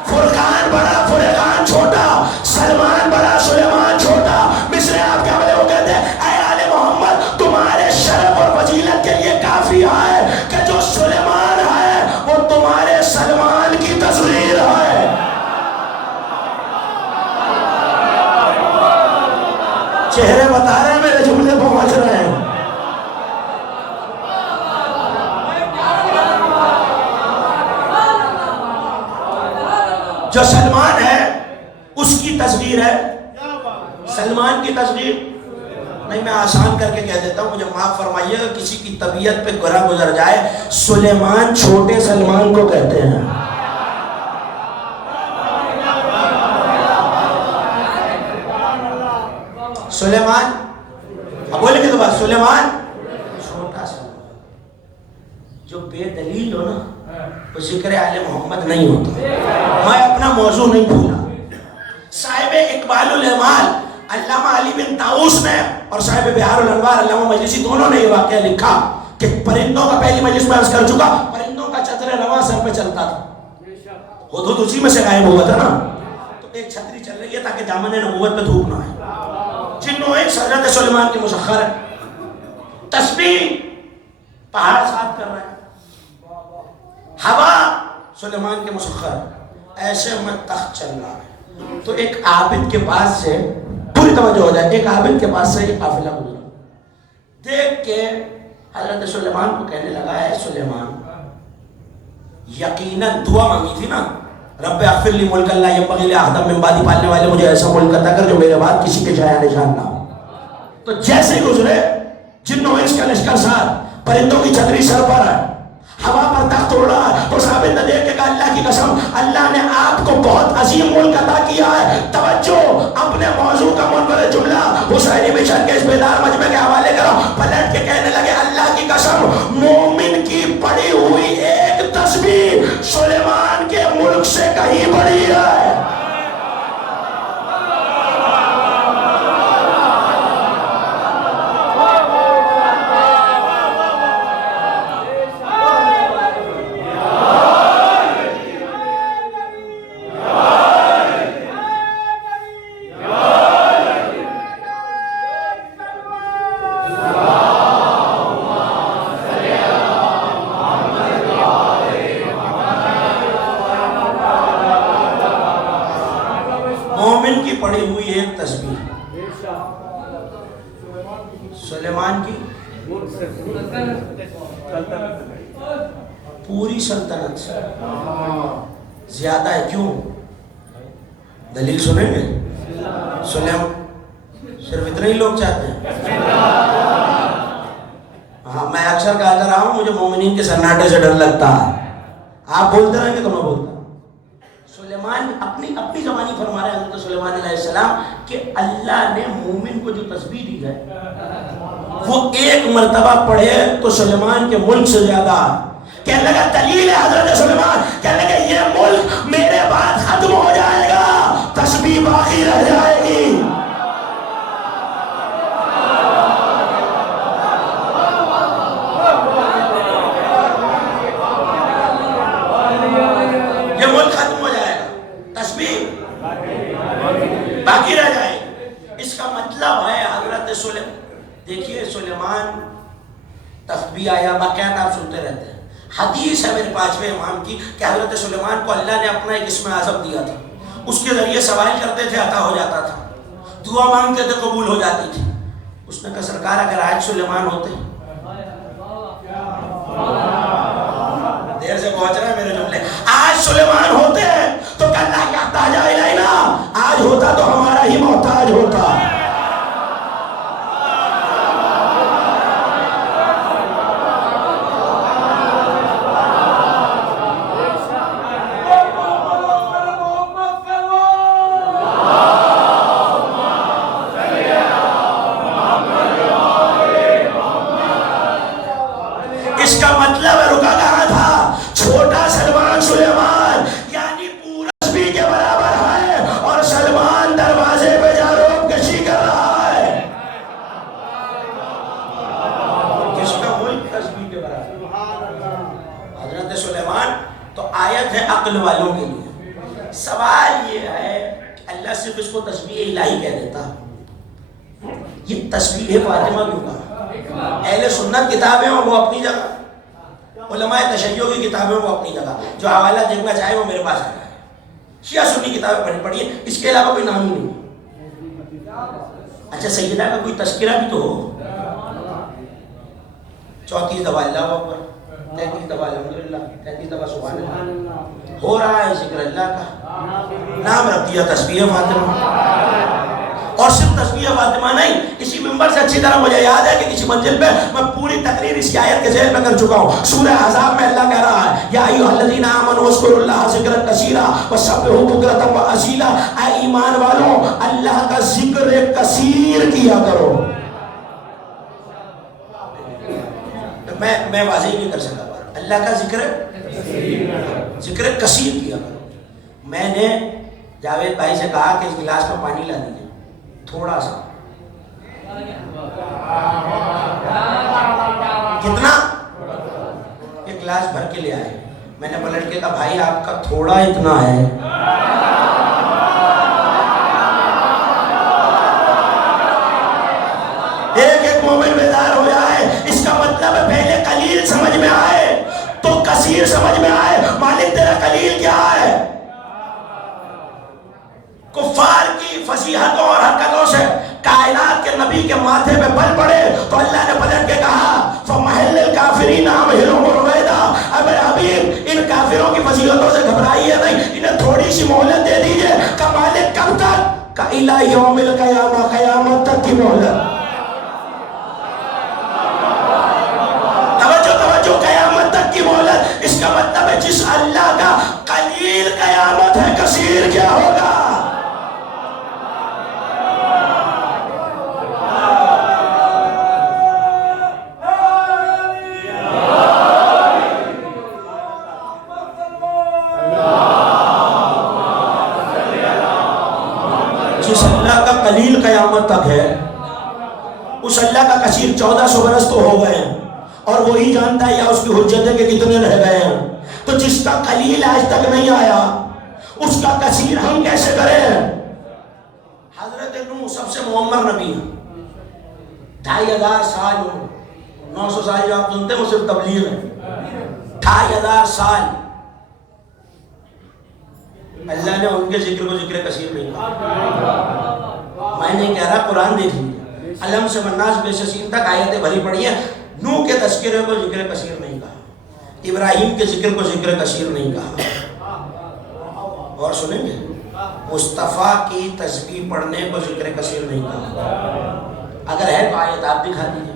فرقان بڑا فرقان چھوٹا، سلمان بڑا سلیمان چھوٹا۔ مصرع آپ کے حوالے وہ کہتے ہیں اے آل محمد تمہارے شرف اور فضیلت کے لیے کافی ہے کہ جو سلیمان ہے وہ تمہارے سلمان کی تصغیر ہے۔ چہرے بتا رہے ہیں میرے جملے پہنچ رہے ہیں۔ جو سلمان ہے اس کی تصغیر ہے، سلمان کی تصغیر نہیں، میں آسان کر کے کہہ دیتا ہوں، مجھے معاف فرمائیے گا کسی کی طبیعت پہ گرا گزر جائے، سلیمان چھوٹے سلمان کو کہتے ہیں۔ سلیمان، اب بولیں گے تو بات، سلیمان چھوٹا سلمان، جو بے دلیل ہو نا وہ ذکر آل محمد نہیں ہوتا۔ میں اپنا موضوع نہیں بھولا، صاحب اقبال الامال علامہ علی بن طاؤس نے اور صاحب بہار الانوار علامہ مجلسی دونوں نے یہ واقعہ لکھا کہ پرندوں کا، پہلی مجلس میں عرض کر چکا، پرندوں کا چتر رواں سر پہ چلتا تھا، حدود اسی میں سے غائب ہوا تھا نا، تو ایک چھتری چل رہی ہے تاکہ دامن نبوت میں دھوپ نہ آئے۔ جنوں ایک حضرت سلیمان کی مسخر ہے، تسبیح پہاڑ صاف کر رہا ہے، ہوا سلیمان کے مسخر، ایسے میں تخت چل رہا ہے، تو ایک عابد کے پاس سے، پوری توجہ ہو جائے، ایک عابد کے پاس سے ایک قافلہ گزرا، دیکھ کے حضرت سلیمان کو کہنے لگا ہے سلیمان، یقیناً دعا مانگی تھی نا، رب اغفر لی ملک لا ینبغی لأحد من بعدی، پالنے والے مجھے ایسا ملک عطا کر جو میرے بعد کسی کے جایا نشان نہ ہو۔ تو جیسے ہی گزرے، جنوں انس کا لشکر ساتھ، پرندوں کی چھتری سر پر ہے، ہوا پر تخت اڑ رہا ہے، اس عابد نے دیکھ کے کہا اللہ کی قسم اللہ نے آپ کو بہت عظیم ملک عطا کیا ہے۔ توجہ، اپنے موضوع کا منفرد جملہ حسینی مشن کے اس بیدار مجمع کے حوالے کرو، پلٹ کے کہنے لگے اللہ کی قسم مومن کی پڑی ہوئی ایک تسبیح سلیمان کے ملک سے کہیں بڑی ہے۔ سلیمان کی پوری سلطنت سے زیادہ ہے. کیوں؟ دلیل سنیں گے. سلیمان صرف اتنے ہی لوگ چاہتے ہیں. ہاں میں اکثر کہتا رہا ہوں مجھے مومنین کے سناٹے سے ڈر لگتا ہے. آپ بولتے رہیں گے تو میں بولتا ہوں. سلیمان اپنی زبانی فرما رہے ہیں حضرت سلیمان علیہ السلام کہ اللہ نے مومن کو جو تسبیح دی ہے وہ ایک مرتبہ پڑھے تو سلیمان کے ملک سے زیادہ. کہنے لگا دلیل ہے حضرت سلیمان، کہنے لگا یہ ملک میرے بعد ختم ہو جائے گا، تسبیح باقی رہ جائے گی. یہ ملک ختم ہو جائے گا، تسبیح باقی رہ جائے گی. اس کا مطلب ہے حضرت سلیمان، دیکھیے سلیمان تسبیح آیا باقاعدہ آپ سنتے رہتے ہیں. حدیث ہے میرے پانچویں امام کی کہ حضرت سلیمان کو اللہ نے اپنا ایک اسم اعظم دیا تھا. اس کے ذریعے سوال کرتے تھے عطا ہو جاتا تھا، دعا مانگتے تھے قبول ہو جاتی تھی. اس نے کہا سرکار اگر آج سلیمان ہوتے، دیر سے پہنچ رہے ہیں میرے جملے، آج سلیمان ہوتے تو کہنا یحتاج الینا، آج ہوتا تو ہمارا ہی محتاج ہوتا. اس کا مطلب رکا کہاں تھا؟ چھوٹا سلمان سلیمان یعنی پورا تسبیح کے برابر ہے اور سلمان دروازے پہ جا روب کشی کر رہا ہے. کس کا ملک تسبیح کے برابر؟ حضرت سلیمان. تو آیت ہے عقل والوں کے لیے. سوال یہ ہے اللہ صرف اس کو تسبیح الہی کہہ دیتا، یہ تسبیح فاطمہ کیوں کہا؟ اہل سنت کتابیں وہ اپنی جگہ، علماء تشیع کی کتابیں وہ اپنی جگہ. جو حوالہ دیکھنا چاہے وہ میرے پاس آ جائے. شیعہ سنی کتابیں پڑھیے، اس کے علاوہ کوئی نام ہی نہیں. اچھا سیدہ کا کوئی تذکرہ بھی تو ہو. 34 دفعہ اللہ اکبر، 33 دفعہ الحمدللہ، 33 دفعہ سبحان اللہ. ہو رہا ہے ذکر اللہ کا، نام رکھ دیا تسبیح فاطمہ. اور صرف تسبیح فاطمہ نہیں، اسی ممبر سے اچھی طرح مجھے یاد ہے کہ کسی منزل پہ میں پوری تقریر اس آیت کے ذیل میں کر چکا ہوں. سورہ احزاب میں اللہ کہہ رہا ہے یا ایھا الذین آمنوا اذکروا اللہ ذکرا کثیرا وسبحوہ بکرۃ واصیلا، اے ایمان والوں اللہ کا ذکر کثیر کیا کرو. میں واضح نہیں کر سکا بات. اللہ کا ذکر کثیر کیا کرو. میں نے جاوید بھائی سے کہا کہ اس گلاس میں پانی لا دیجیے تھوڑا سا. کتنا؟ ایک گلاس بھر کے لے آئے. میں نے پلٹ کے کہا بھائی آپ کا تھوڑا اتنا ہے. ایک مومن بیدار ہو جائے. اس کا مطلب ہے پہلے قلیل سمجھ میں آئے تو کثیر سمجھ میں آئے. مالک تیرا قلیل کیا ہے؟ کفار کی فصیحتوں اور حرکتوں سے کائنات کے نبی کے ماتھے پہ بل پڑے تو اللہ نے پلٹ کے کہا فَمَحِلِ الْكَافِرِينَ أَمْهِلْهُمْ رُوَيْدًا. اے میرے حبیب ان کافروں کی فصیحتوں سے گھبرائیے نہیں، انہیں تھوڑی سی مہلت دے دیجئے. کہ مالک کب تک؟ کہ إِلَى يَوْمِ الْقِيَامَةِ، قیامت تک کی مہلت. توجہ قیامت تک کی مہلت. اس کا مطلب ہے جس اللہ کا قلیل قیامت ہے کثیر کیا ہوگا؟ جس اللہ کا قلیل قیامت تک ہے اس اللہ کا کثیر 1400 برس تو ہو گئے ہیں اور وہی جانتا ہے یا اس کی حجتیں کہ کتنے رہ گئے ہیں. تو جس کا قلیل آج تک نہیں آیا اس کا کثیر ہم کیسے کریں؟ حضرت نوح سب سے معمر نبی ہے. 2500 سال 900 سال جو آپ سنتے ہیں وہ صرف تبلیغ ہے. 2500 سال اللہ نے ان کے ذکر کو ذکر کثیر نہیں کہا. میں نہیں کہہ رہا، قرآن دیکھ لیجیے، علم سے مناس بے سسین تک آیتیں بھری پڑی ہیں. نوح کے تذکرے کو ذکر کثیر نہیں کہا، ابراہیم کے ذکر کو ذکر کثیر نہیں کہا. اور سنیں گے، مصطفیٰ کی تسبیح پڑھنے کو ذکر کثیر نہیں کہا. اگر ہے تو آیت آپ دکھا دیجیے.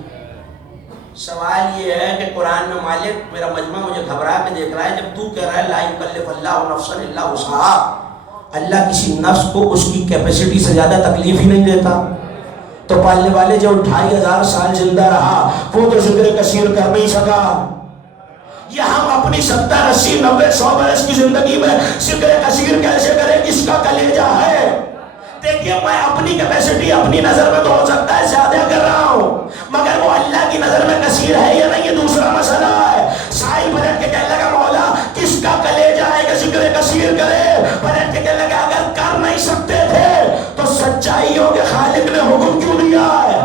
سوال یہ ہے کہ قرآن میں مالک میرا مجمع مجھے گھبرا کے دیکھ رہا ہے جب تو کہہ رہا ہے لا یکلف اللہ نفسا الا وسعہا، اللہ کسی نفس کو اس کی کیپیسٹی سے زیادہ تکلیف ہی نہیں دیتا. تو پالنے والے جو 2500 سال زندہ رہا وہ تو ذکر کثیر کر نہیں سکا. یہ ہم اپنی 70 80 90 100 برس کی زندگی میں ذکر کثیر کیسے کریں؟ کس کا کلیجہ ہے؟ دیکھیے میں اپنی کیپیسٹی اپنی نظر میں تو ہو سکتا ہے زیادہ کر رہا ہوں، مگر وہ اللہ کی نظر میں کثیر ہے یا نہیں یہ دوسرا مسئلہ ہے. سائل پلٹ کے کہنے لگا مولا کس کا کلیجہ ہے کہ ذکر کثیر کرے؟ پلٹ کے کہنے لگا اگر کر نہیں سکتے تھے تو سچائیوں کے خالق نے حکم کیوں دیا ہے؟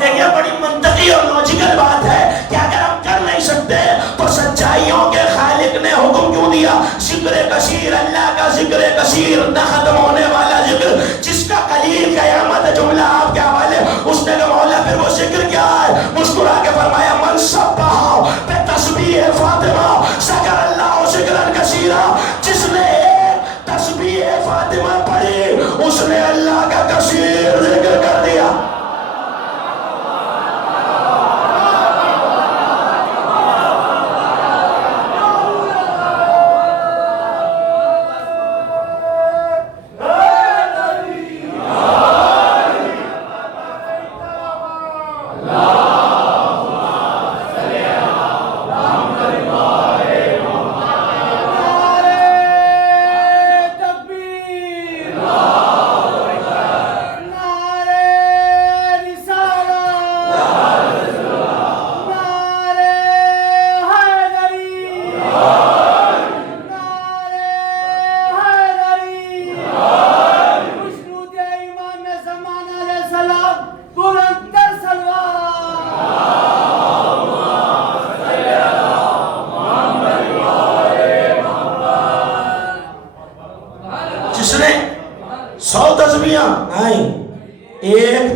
دیکھیے بڑی منطقی اور لاجیکل بات ہے کہ اگر ہم کر نہیں سکتے تو سچائیوں کے خالق نے حکم کیوں دیا؟ ذکر کثیر، اللہ کا ذکر کثیر، نہ ختم ہونے والا ذکر، جس کا قلیل قیامت جملہ آپ کے حوالے. اس نے کہا مولا پھر وہ ذکر کیا ہے؟ مسکرا کے فرمایا من سبح بتسبیح فاطمہ ذکر اللہ ذکرا کثیرا. جس نے ایک تسبیح فاطمہ پڑھی اس نے اللہ کا کثیر ذکر کر دیا.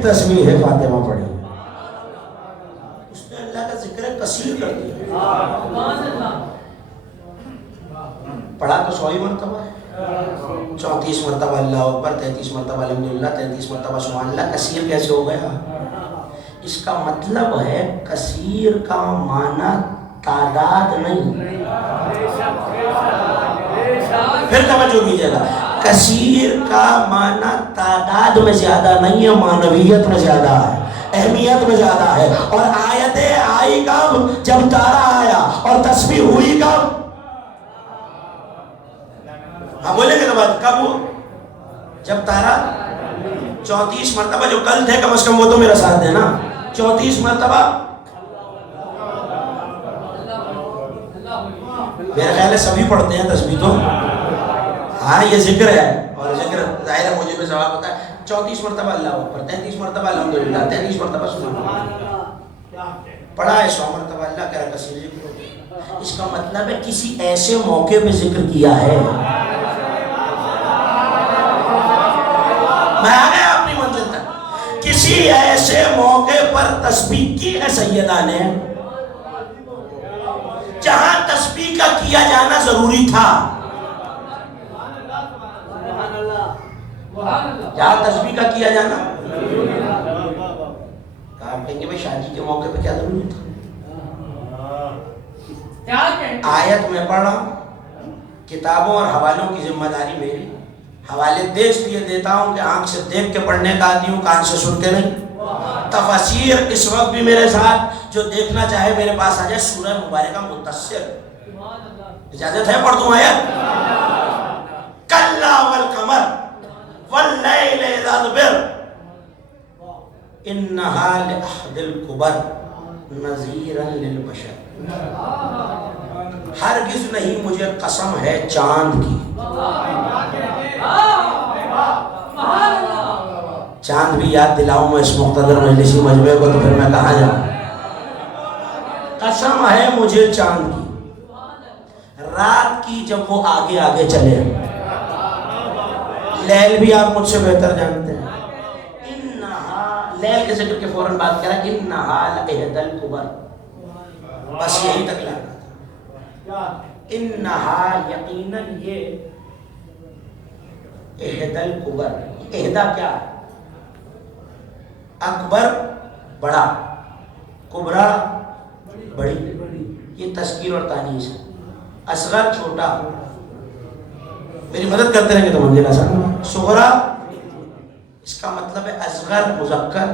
تسبیح فاطمہ پڑھی اس نے اللہ کا ذکر کثیر کر دیا. پڑھا تو 100 مرتبہ ہے، 34 مرتبہ اللہ اکبر، 33 مرتبہ الحمدللہ، 33 مرتبہ سبحان اللہ. کثیر کیسے ہو گیا؟ اس کا مطلب ہے کثیر کا معنی تعداد نہیں. پھر توجہ کیجیے گا، کثیر کا معنی تعداد میں زیادہ نہیں ہے، معنویت میں زیادہ ہے، اہمیت میں زیادہ ہے. اور آیتیں آئی کب؟ جب تارا آیا. اور تسبیح ہوئی کب؟ ہاں بولیں گے بات کب ہو؟ جب تارا 34 مرتبہ جو کل تھے کم از کم وہ تو میرا ساتھ دینا. 34 مرتبہ میرا خیال ہے سبھی پڑھتے ہیں تسبیح تو. ہاں یہ ذکر ہے اور ذکر ظاہر ہے مجھے بھی ثواب ہوتا ہے. 34 مرتبہ اللہ اکبر، 33 مرتبہ الحمدللہ، 33 مرتبہ سبحان اللہ. پڑھا ہے 100 مرتبہ اللہ کا کثیر ذکر ہو. اس کا مطلب ہے کسی ایسے موقع پہ ذکر کیا ہے. میں آ گیا اپنی منزل تک. کسی ایسے موقع پر تسبیح کی ہے سیدہ نے جہاں تسبیح کا کیا جانا ضروری تھا. جہاں تسبیح کا کیا جانا آپ کہیں گے بھائی شادی کے موقع پہ کیا ضروری تھا؟ آیت میں پڑھا، کتابوں اور حوالوں کی ذمہ داری میری. حوالے دیکھ لیے دیتا ہوں کہ آنکھ سے دیکھ کے پڑھنے کا آدمی ہوں، کان سے سن کے نہیں. تفاسیر اس وقت بھی میرے ساتھ، جو دیکھنا چاہے میرے پاس آ جائے. سورہ مبارکہ مدثر، اجازت ہے پڑھ دوں آیت؟ کلا والقمر واللیل اذا ادبر انہا لأحد الکبر نذیرا للبشر. ہرگز نہیں مجھے قسم ہے چاند کی. چاند بھی یاد دلاؤں میں اس مقتدر مجلسی مجمع کو تو پھر میں کہاں جاؤں. قسم ہے مجھے چاند کی، رات کی جب وہ آگے آگے چلے. لیل بھی آپ مجھ سے بہتر جانتے ہیں. انہا، لیل کے ذکر کے فوراً بات کرا انہا لإحدى الکبر، بس یہی تک لانا تھا. انہا یقیناً یہ احدى الکبر، احدہ کیا ہے؟ اکبر بڑا، کبرا بڑی، یہ تذکیر اور تانیث ہے. اصغر چھوٹا، میری مدد کرتے رہیں گے تو منزل آسان. صغرا اس کا مطلب ہے اصغر مذکر،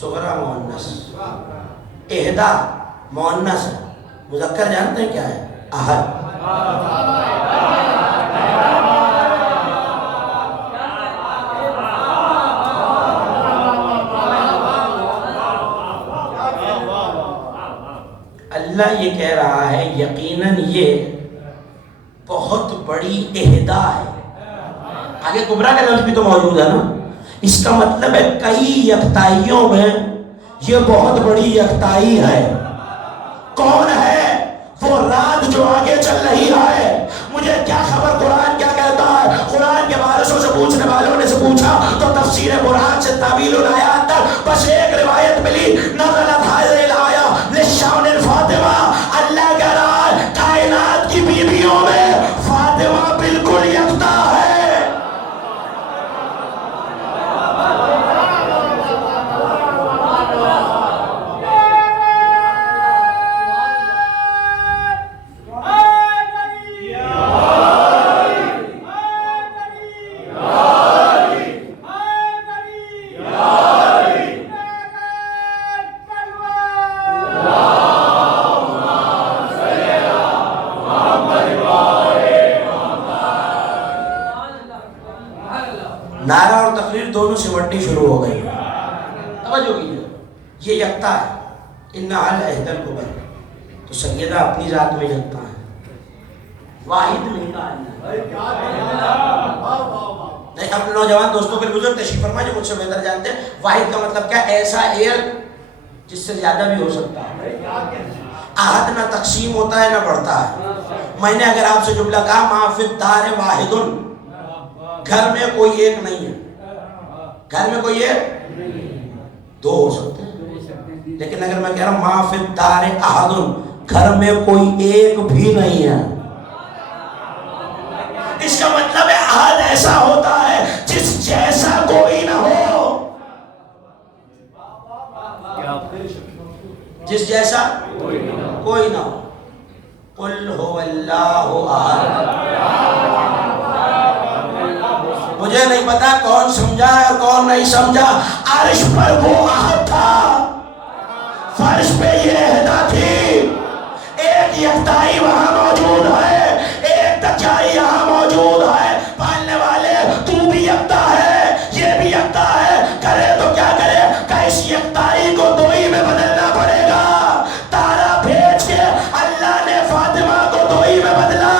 صغرا مؤنث. احدہ مؤنث ہے، مذکر جانتے ہیں کیا ہے؟ احد. اللہ یہ کہہ رہا ہے یقیناً یہ بہت بڑی اہدا ہے. آگے کبرا کا لفظ بھی تو موجود ہے نا. اس کا مطلب ہے کئی یکتائیوں میں یہ بہت بڑی یکتائی ہے. کون ہے وہ رات جو آگے چل رہی ہے؟ مجھے کیا خبر قرآن کیا کہتا ہے. قرآن کے بارشوں سے پوچھنے والوں نے سے پوچھا تو تفسیر قرآن سے تعویل الآیات تک بس ایک روایت ملی، نزلت هذه الآیہ للشان الفاطمہ. اللہ کہہ رہا ہے کائنات کی بیویوں میں فاطمہ بالکل یکتا ہے. نعرہ اور تقریر دونوں سمٹنی شروع ہو گئی. توجہ کیجیے، یہ یکتا ہے. انہا لإحدى الکبر، تو سیدہ اپنی ذات میں یکتا ہے، واحد نہیں کہا نہیں. اب نوجوان دوستوں کے بزرگ تشریف فرمائیں جو مجھ سے بہتر جانتے ہیں. واحد کا مطلب کیا؟ ایسا ایک جس سے زیادہ بھی ہو سکتا ہے. احد نہ تقسیم ہوتا ہے نہ بڑھتا ہے. میں نے اگر آپ سے جملہ کہا ما فی الدار واحد، گھر میں کوئی ایک نہیں ہے، گھر میں کوئی ایک، دو ہو سکتے ہیں. لیکن اگر میں کہہ رہا ہوں ما فی الدار احد، گھر میں کوئی ایک بھی نہیں ہے، اس کا مطلب ہے احد ایسا ہوتا ہے جس جیسا کوئی نہ ہو، جس جیسا کوئی نہ ہو. قل هو اللہ احد. مجھے نہیں پتا کون سمجھا اور کون نہیں سمجھا. عرش پر وہ احد تھا، فرش پہ یہ اہدا تھی. ایک یکتائی وہاں موجود ہے، ایک تکائی یہاں موجود ہے. پالنے والے تو بھی یکتا ہے، یہ بھی یکتا ہے. کرے تو کیا کرے کہ اس یکتائی کو دوئی میں بدلنا پڑے گا. تارا بھیج کے اللہ نے فاطمہ کو دوئی میں بدلا.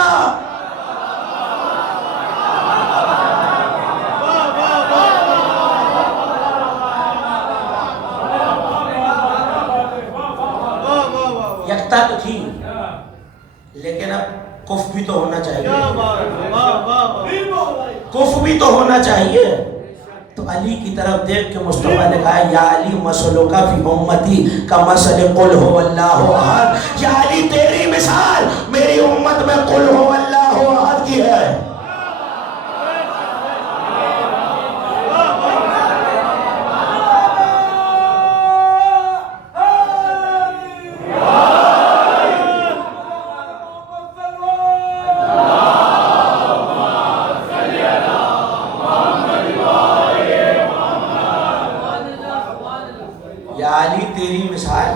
یکتا تو تھی لیکن اب کف بھی تو ہونا چاہیے، کف بھی تو ہونا چاہیے. تو علی کی طرف دیکھ کے مصطفیٰ نے کہا یا علی مسلو کا فی امتی کا مسل قل ہو اللہ احد. یا علی تیری مثال میری امت میں قل ہو اللہ احد کی ہے. تیری مثال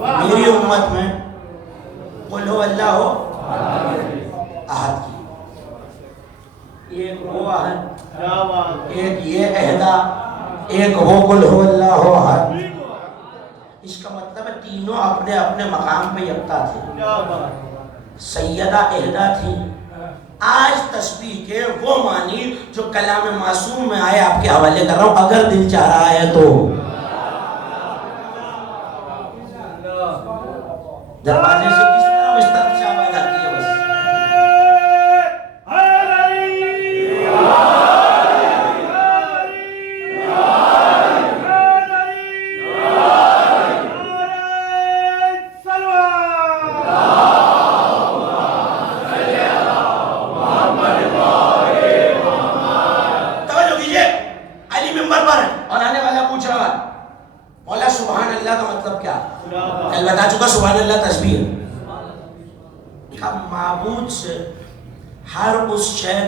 میری امت میں قل ہو اللہ احد کی. ایک وہ احد، ایک یہ اہدا، ایک وہ قل ہو اللہ احد. اس کا مطلب ہے تینوں اپنے اپنے مقام پہ یکتا تھے. سیدہ اہدا تھی. آج تسبیح کے وہ معنی جو کلام معصوم میں آئے آپ کے حوالے کر رہا ہوں، اگر دل چاہ رہا ہے تو. دروازے سے کس طرح اس طرف سے آواز آتی ہے بس.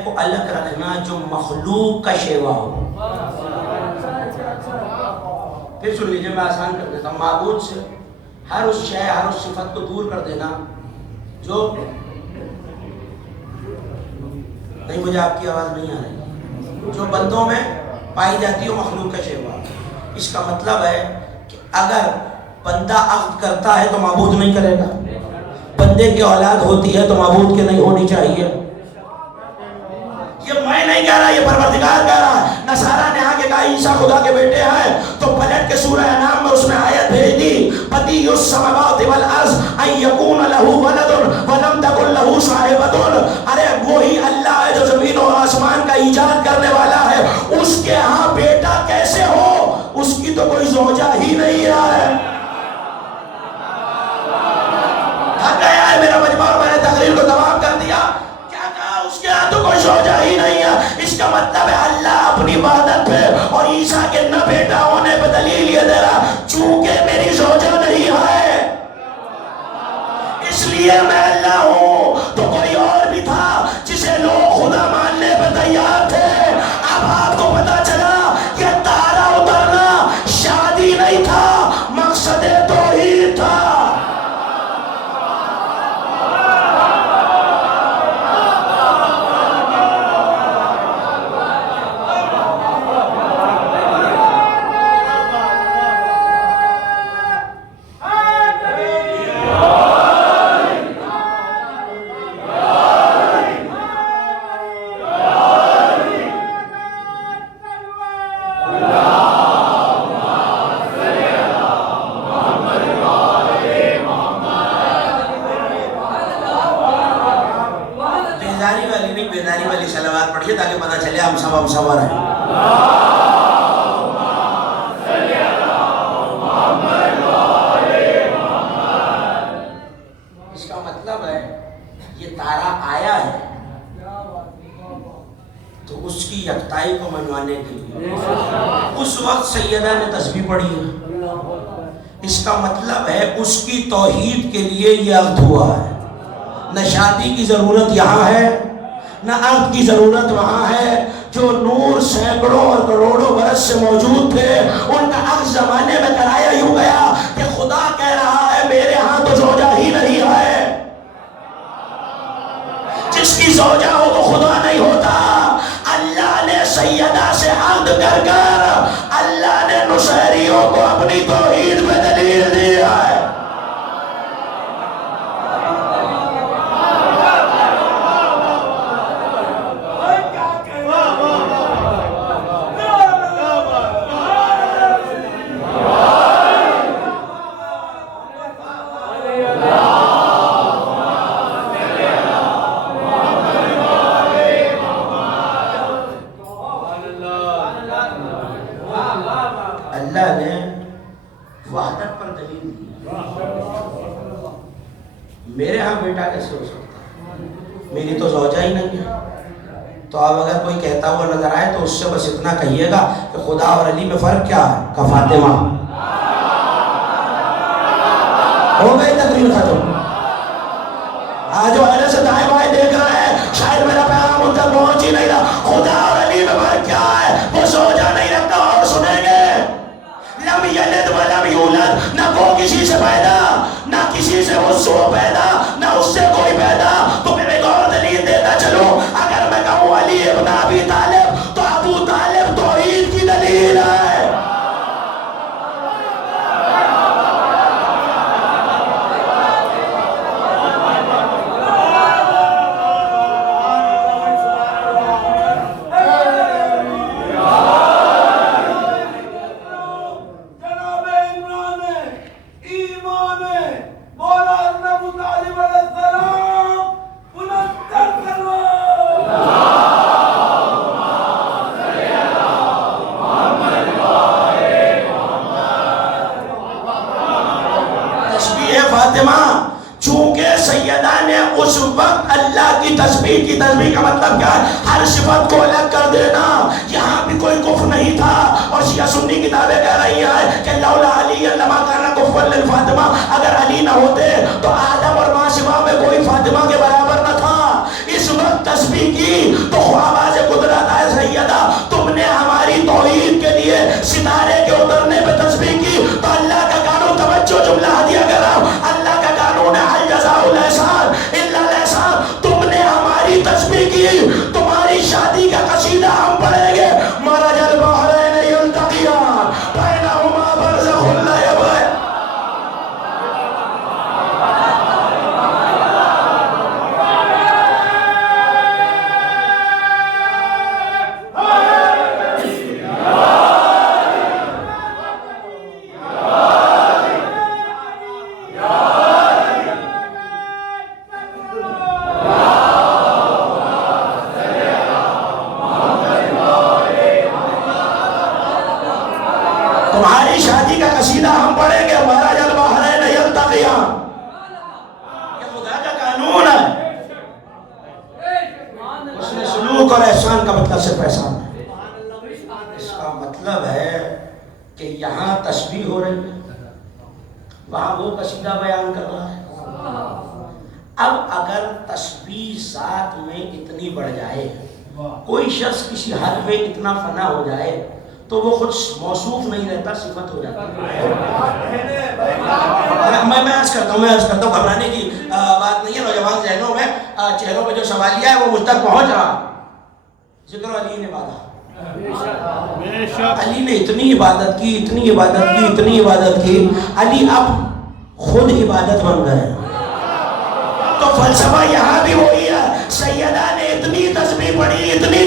کو الگ رکھنا جو مخلوق کا شیوا ہو. پھر سن لیجیے، میں آسان کر دیتا ہوں. معبود سے ہر اس شے، ہر اس صفت کو دور کر دینا جو نہیں، مجھے آپ کی آواز نہیں آ رہی، جو بندوں میں پائی جاتی ہے مخلوق کا شیوا. اس کا مطلب ہے کہ اگر بندہ عقد کرتا ہے تو معبود نہیں کرے گا. بندے کی اولاد ہوتی ہے تو معبود کے نہیں ہونی چاہیے. یہ میں نہیں کہہ رہا، یہ پروردگار کہہ رہا ہے. نصارہ نے آگے کہا عیسیٰ خدا کے بیٹے ہیں، تو پلٹ کے سورہ انعام میں اس نے آیت بھیج دی، بدیع السماوات والارض ان یکون لہ ولد ولم تکن لہ صاحبۃ. ارے وہی اللہ ہے جو زمین و آسمان کا ایجاد کرنے والا ہے، اس کے ہاں بیٹا کیسے ہو؟ اس کی تو کوئی زوجہ ہی نہیں ہے. تھک گیا ہے میرا مجمع اور میں نے تقریر کو تمام کر دیا. کیا کہا؟ اس کے ہاں تو کوئی زوجہ ہی نہیں ہے. اس کا مطلب ہے اللہ اپنی وحدت پہ اور عیسیٰ کے نہ بیٹا ہونے پہ دلیل یہ دے رہا، چونکہ میری زوجہ نہیں ہے اس لیے میں اللہ ہوں. تو کوئی اور بھی تھا جسے لوگ خدا ماننے پہ تیار تھے. اب آپ کو پتا چلا یہ تارا اترنا شادی نہیں تھا، مقصد توحید تھا. بیداری والی صلوات پڑھیے تاکہ پتہ چلے ہم سب ہیں. اس کا مطلب ہے یہ تارا آیا ہے تو اس کی یکتائی کو منوانے کے لیے. اس وقت سیدہ نے تسبیح پڑھی ہے. اس کا مطلب ہے اس کی توحید کے لیے یہ عقد ہوا ہے. نہ شادی کی ضرورت یہاں ہے، نہ عقد کی ضرورت وہاں ہے. جو نور سینکڑوں اور کروڑوں برس سے موجود تھے ان کا عقد زمانے میں کرایا یوں گیا کہ خدا کہہ رہا ہے میرے ہاں تو زوجہ ہی نہیں ہے. جس کی زوجہ ہو تو خدا نہیں ہوتا. اللہ نے سیدہ سے عقد کر کر اللہ نے نصیریوں کو اپنی توحید میں دلیل دیا ہے. اللہ نے وحدت پر دلیل دی. میرے ہاں بیٹا کیسے ہو سکتا ہے؟ میری تو زوجہ ہی نہیں ہے. تو اب اگر کوئی کہتا ہوا نظر آئے تو اس سے بس اتنا کہیے گا کہ خدا اور علی میں فرق کیا ہے؟ کہ فاطمہ. ہو گئی تقریر ختم. آج جو اہل سے دائیں بائیں دیکھ رہے ہیں شاید میرا پیغام ان تک پہنچ ہی نہیں رہا. خدا اور علی میں فرق کیا ہے؟ وہ زوجہ نہیں رکھتا. اور سنیں گے لم یلد ولم یولد، نہ وہ کسی سے پیدا نہ کسی سے اس وہ پیدا نہ اس سے کوئی پیدا. تو میں ایک اور دلیل دیتا چلو. اگر میں کہوں علی ابن ابی طالب تو ابو طالب توحید کی دلیل ہے. چونکہ سیدہ نے اس وقت اللہ کی تسبیح کا مطلب کیا ہے؟ ہر صفت کو الگ کر دینا. یہاں بھی کوئی کفر نہیں تھا. اور شیعہ سنی کتابیں کہہ رہی ہیں کہ لولا علی لما کان کفوا للفاطمہ، اگر علی نہ ہوتے تو آدم اور ماں سوا میں کوئی فاطمہ کے برابر نہ تھا. اس وقت تسبیح کی تو خواہاز قدرت ہے سیدہ تم نے ہماری توحید کے لیے ستارے کے اترنے پہ تسبیح کی تو اللہ کا قانون توجہ جملہ ہدیہ کر رہا ہوں اللہ کا قانون ہے حل جزاء الاحسان الا الاحسان تم نے ہماری تسبیح کی تمہاری شادی کا قصیدہ ہم پڑھیں گے مرج البحرین یلتقیان بینہما برزخ لا یبغیان تمہاری شادی کا قصیدہ ہم پڑھیں گے مرج البحرین یلتقیان یہ خدا کا قانون ہے اس نے سلوک اور احسان کا مطلب صرف احسان ہے اس کا مطلب ہے کہ یہاں تسبیح ہو رہی ہے وہاں وہ قصیدہ بیان کر رہا ہے اب اگر تسبیح ذات میں اتنی بڑھ جائے کوئی شخص کسی حد میں اتنا فنا ہو جائے تو وہ خود موصوف نہیں رہتا صفت ہو جاتا میں عرض کرتا ہوں گھبرانے کی بات نہیں ہے نوجوان ذہنوں میں چہروں پہ جو سوالیہ ہے وہ مجھ تک پہنچ رہا ذکر علی نے بادا علی نے اتنی عبادت کی علی اب خود عبادت بن گئے تو فلسفہ یہاں بھی وہی ہے سیدہ نے اتنی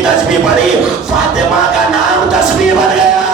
تسبیح پڑھی فاطمہ کا نام تسبیح بن گیا ہے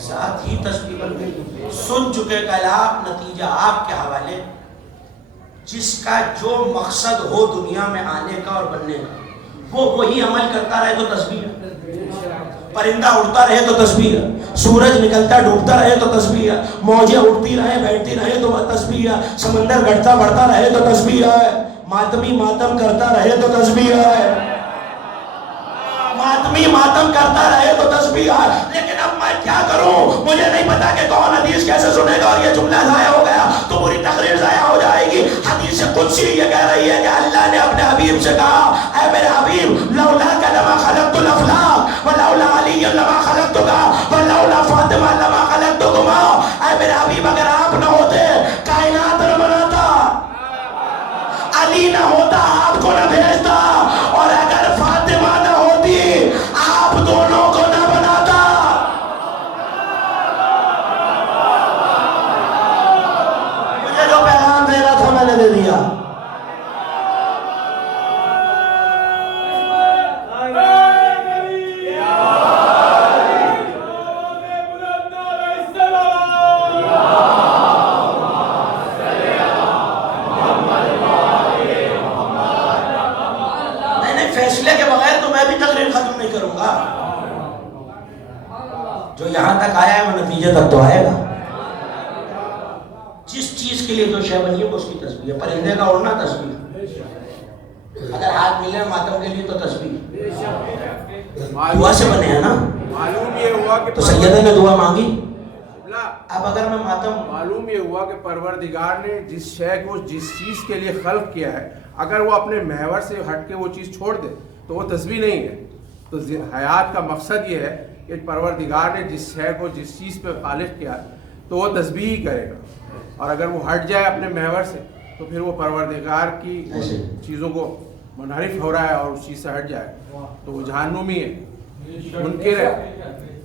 ساتھ ہی تسبیح بن گئی سن چکے کلام نتیجہ آپ کے حوالے جس کا جو مقصد ہو دنیا میں آنے کا اور بننے کا وہ وہی عمل کرتا رہے تو تسبیح ہے پرندہ اڑتا رہے تو تسبیح ہے سورج نکلتا ڈوبتا رہے تو تسبیح ہے موجیں اڑتی رہے بیٹھتی رہے تو تسبیح ہے سمندر گھٹتا بڑھتا رہے تو تسبیح ہے ماتمی ماتم کرتا رہے تو تسبیح ہے آدمی ماتم کرتا رہے تو تسبیح ہے لیکن اب میں کیا کروں مجھے نہیں پتا کہ کون حدیث کیسے سنے گا اور یہ جملہ ضائع ہو گیا تو پوری تقریر ضائع ہو جائے گی حدیث قدسی یہ کہہ رہی ہے کہ اللہ نے اپنے حبیب سے کہا اے میرے حبیب لولا لما خلقت الافلاق ولولا علی لما خلقتک ولولا فاطمہ لما خلقتکما اے میرے حبیب اگر آپ نہ ہوتے کائنات نہ بناتا علی نہ ہوتا آپ کو نہ بھیجتا اور اگر فاطمہ نہ ہوتی آپ دونوں کو نہ بناتا مجھے جو پیغام دینا تھا میں نے دے دیا فیصلے کے بغیر تو میں بھی تقریر ختم نہیں کروں گا جو یہاں تک آیا ہے وہ نتیجے تک تو آئے گا جس چیز کے لیے جو شے بنی ہے وہ اس کی تسبیح ہے پرندے کا اڑنا تسبیح اگر ہاتھ ملے ماتم کے لیے تو تسبیح دعا سے بنے ہیں نا معلوم یہ ہوا کہ تو سیدہ نے دعا مانگی اب اگر میں ماتم معلوم یہ ہوا کہ پروردگار نے جس شے کو جس چیز کے لیے خلق کیا ہے اگر وہ اپنے محور سے ہٹ کے وہ چیز چھوڑ دے تو وہ تسبیح نہیں ہے تو حیات کا مقصد یہ ہے کہ پروردگار نے جس شے کو جس چیز پہ خالق کیا تو وہ تسبیح ہی کرے گا اور اگر وہ ہٹ جائے اپنے محور سے تو پھر وہ پروردگار کی چیزوں کو منحرف ہو رہا ہے اور اس چیز سے ہٹ جائے تو وہ جہنمی ہے منکر ہے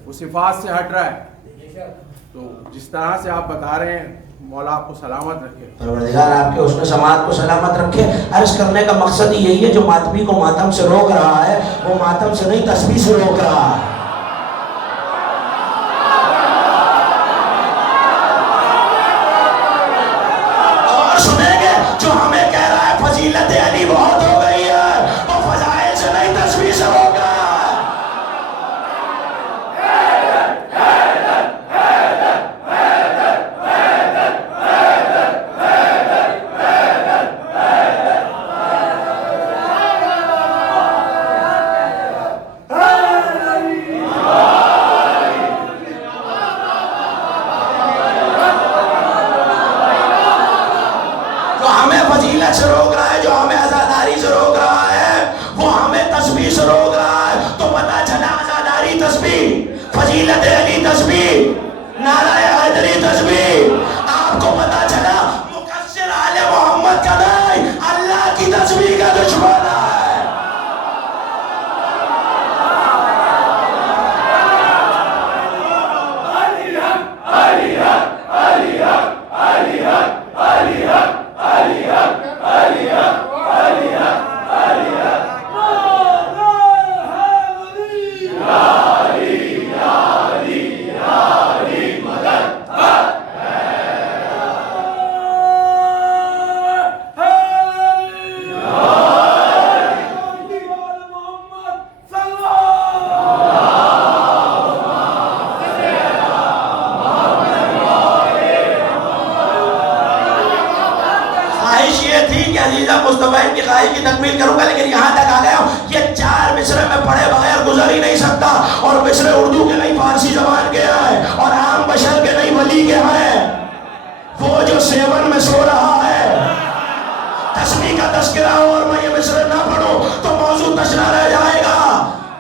وہ صفات سے ہٹ رہا ہے تو جس طرح سے آپ بتا رہے ہیں مولا آپ کو سلامت رکھے پروردگار آپ کے حسن سماعت کو سلامت رکھے عرض کرنے کا مقصد ہی یہی ہے جو ماتمی کو ماتم سے روک رہا ہے وہ ماتم سے نہیں تسبیح سے روک رہا ہے اور سنیں گے جو ہمیں کہہ رہا ہے فضیلت علی فضیلت علی تسبیح، نعرہ حیدری تسبیح. آپ کو پتا چلا مقصر آل محمد کا نہیں، اللہ کی تسبیح کا دشمن ہے. مصطفی کی خواہش کی تکمیل کروں گا، لیکن یہاں تک آ گیا ہوں یہ 4 مصرے میں پڑھے بغیر گزر ہی نہیں سکتا. اور مصرے اردو کے نہیں فارسی زبان کے ہیں اور عام بشر کے نہیں ولی کے ہیں. وہ جو 7 میں سو رہا ہے تسبیح کا تذکرہ ہو اور میں یہ مصرے نہ پڑھوں تو موضوع تشنا رہ جائے گا.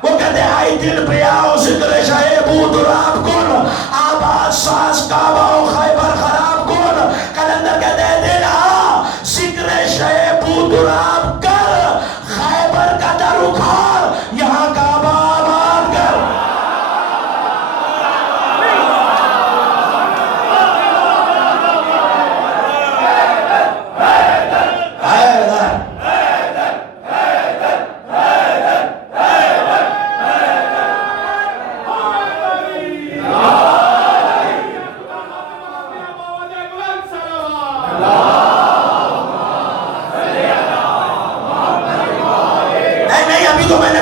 وہ کہتے ہیں آئی دل پریاؤ ذکر شاہ بود راب کن، آباد ساز کعبہ و خیبر خراب کن. کلندر کہتے ہیں دل آ ذکر شاہ بود راب کر، خیبر کا در اکھار، یہاں کعبہ آباد کر.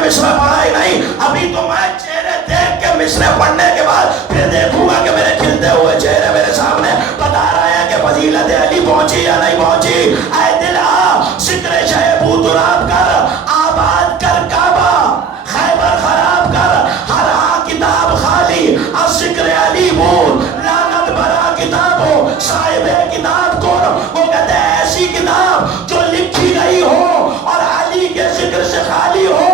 مصرے پڑھا ہی نہیں، ابھی تو میں چہرے دیکھ کے مصرے پڑھنے کے بعد پھر دیکھوں گا کہ میرے کھلتے ہوئے چہرے میرے سامنے بتا رہے ہیں کہ فضیلت علی پہنچی یا نہیں پہنچی. اے دل آ ذکر شاہ بود راب کر، آباد کر کعبہ، خیبر خراب کر، ہر کتاب خالی از ذکر علی بود، لعنت برا کتاب ہو صاحب کتاب کون. وہ کہتے ہیں ایسی کتاب جو لکھی گئی ہو اور علی کے ذکر سے خالی ہو،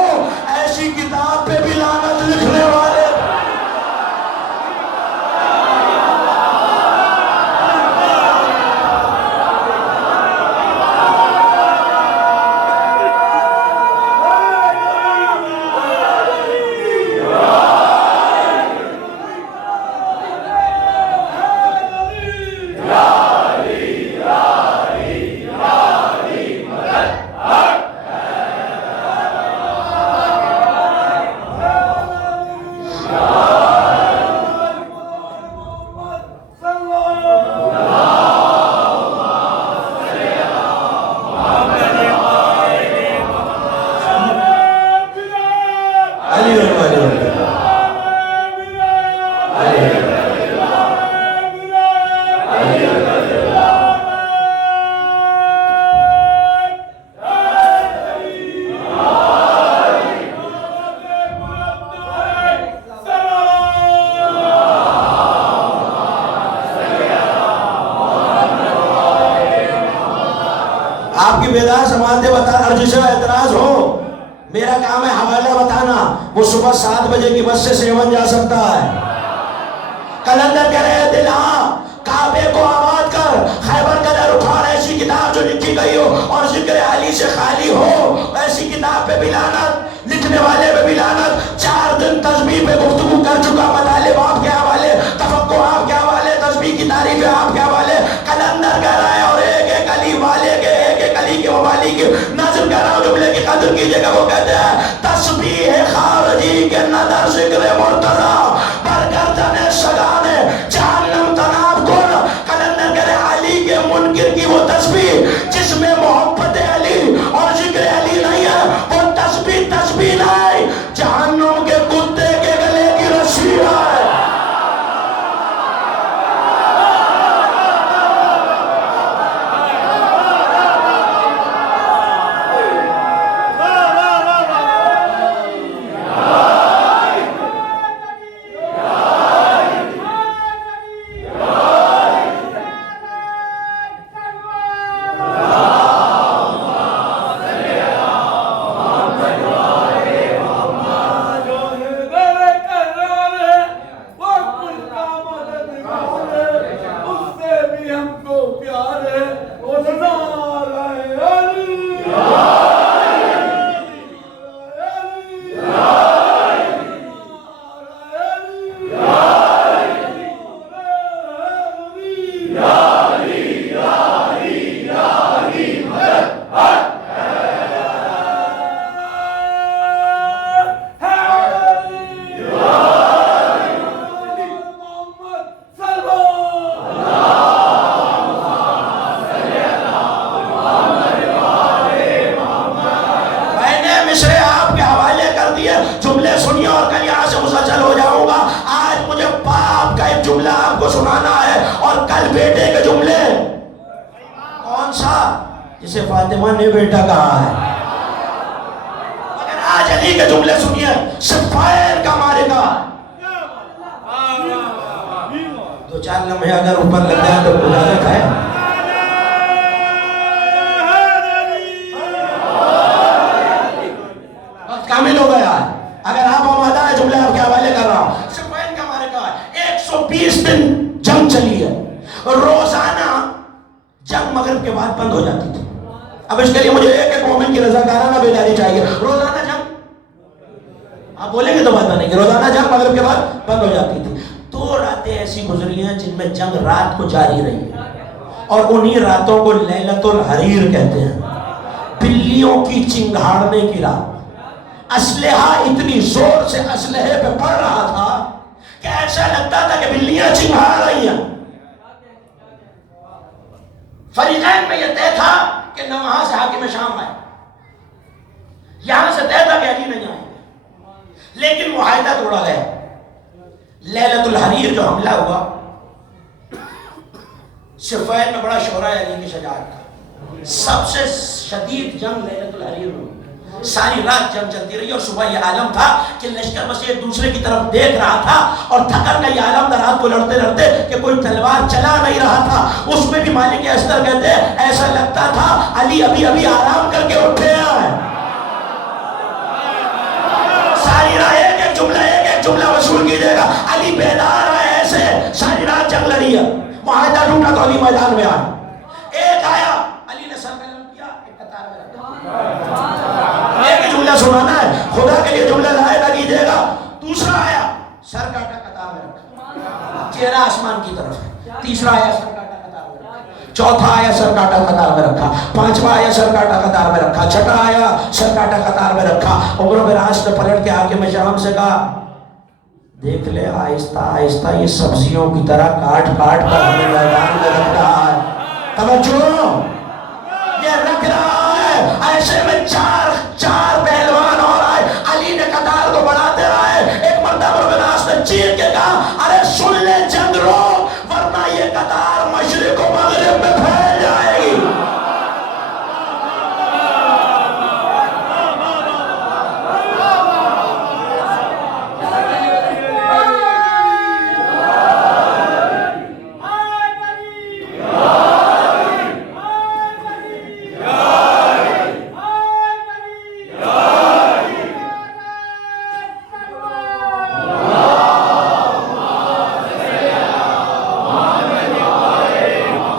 ایسی کتاب پہ بھی لعنت لکھنے والے. آپ کی بیدار سماعتیں بتا، اور جسے اعتراض ہو میرا کام ہے حوالہ بتانا. وہ صبح 7 بجے کی بس سے 7 جا سکتا ہے. کلندر کہہ رہے دل آ کعبے کو آباد کر، خیبر کا در اکھاڑ، ایسی کتاب جو لکھی گئی ہو اور ذکر علی سے خالی ہو، ایسی کتاب پہ بھی لعنت، لکھنے والے پہ بھی لعنت. 4 دن تسبیح پہ گفتگو کر چکا، مطالب آپ کے حوالے، تفقہ آپ کے حوالے، تسبیح کی تعریف آپ کے حوالے. کلندر کہہ رہا ہے اور ایک ایک علی والے کے، ایک ایک علی کے موالی کی نظر کر رہا ہوں، جملے کی قدر کیجئے گا. وہ کہتے ہیں تسبیح خارجی کے ندر ذکر مرتضی پر گردن سگانے جہنم تناب کن. کلندر کہہ رہے علی کے منکر کی وہ تسبیح جس میں محبت علی اور ذکر علی نہیں ہے، وہ تسبیح تسبیح نہیں، جہنم کے کتے کے گلے کی رسی ہے. اسے فاطمہ نے بیٹا کہا ہے. مگر آج علی کے جملے سنیے، صفین کا مارکہ، دو چار لمحے اگر اوپر لگ جائے تو اجازت ہے. وقت کامل ہو گیا ہے. اگر آپ آمادہ ہے جملے آپ کے حوالے کر رہا ہوں. صفین کا مارکہ 120 دن جنگ چلی ہے. روزانہ جنگ مغرب کے بعد بند ہو جاتی تھی. اب اس کے لیے مجھے ایک مومن کی رضاکارانہ بیداری چاہیے. روزانہ جنگ، آپ بولیں گے تو بات بنے گی. روزانہ جنگ مغرب کے بعد بند ہو جاتی تھی. 2 راتیں ایسی گزری ہیں جن میں جنگ رات کو جاری رہی، اور انہی راتوں کو لیلۃ الحریر کہتے ہیں، بلیوں کی چنگھاڑنے کی رات. اسلحہ اتنی زور سے اسلحے پہ پڑ رہا تھا کہ ایسا لگتا تھا کہ بلیاں چنگھاڑ رہی ہیں. فریقین میں یہ طے تھا کہ نہ وہاں سے حاکم شام آئے، یہاں سے طے تھا کہ علی نہیں آئے. لیکن معاہدہ توڑا گیا. لیلۃ الحریر جو حملہ ہوا، صفین میں بڑا شعرہ ہے علی کی شجاعت کا. سب سے شدید جنگ لیلۃ الحریر میں، ساری رات جنگ چلتی رہی، اور صبح یہ عالم تھا کہ لشکر بس ایک دوسرے کی طرف دیکھ رہا تھا اور تھکن کا یہ عالم تھا رات کو لڑتے لڑتے کہ کوئی تلوار چلا نہیں رہا تھا. اس میں بھی مالک استر کہتے ہیں ایسا لگتا تھا علی ابھی ابھی آرام کر کے اٹھے ہیں. ساری رات ایک ایک جملہ وصول کیجیے گا. علی بیدار ہے ایسے، ساری رات جنگ لڑی ہے. معاہدہ ٹوٹا تو علی میدان میں آیا. ایک آیا، علی نے سر قلم کیا، ایک قطار میں رکھا. ایک جملہ سنانا ہے، خدا کے لیے جملہ لائے نہ کیجیے گا. دوسرا آیا، سر کاٹا قطار میں رکھا، چہرہ آسمان کی طرف ہے. تیسرا آیا، سر کاٹا قطار میں رکھا. چوتھا آیا، سر کاٹا قطار میں رکھا. پانچواں آیا، سر کاٹا قطار میں رکھا. چھٹا آیا، سر کاٹا قطار میں رکھا. عمر بن عاص نے پلٹ کے حاکم شام سے کہا دیکھ لے آہستہ آہستہ یہ سبزیوں کی طرح کاٹ کاٹ کر ہمیں میدان میں رکھ رہا ہے. توجہ، یہ رکھ رہا ہے. ایسے میں چار پہلوان اور آئے. علی نے قطار کو بڑھاتے رہے. ایک مرتبہ عمر بن عاص نے چیر کے کہا ارے سن لے جنگ روک، ورنہ یہ قطار مشرق و مغرب میں پھیل جائے گی.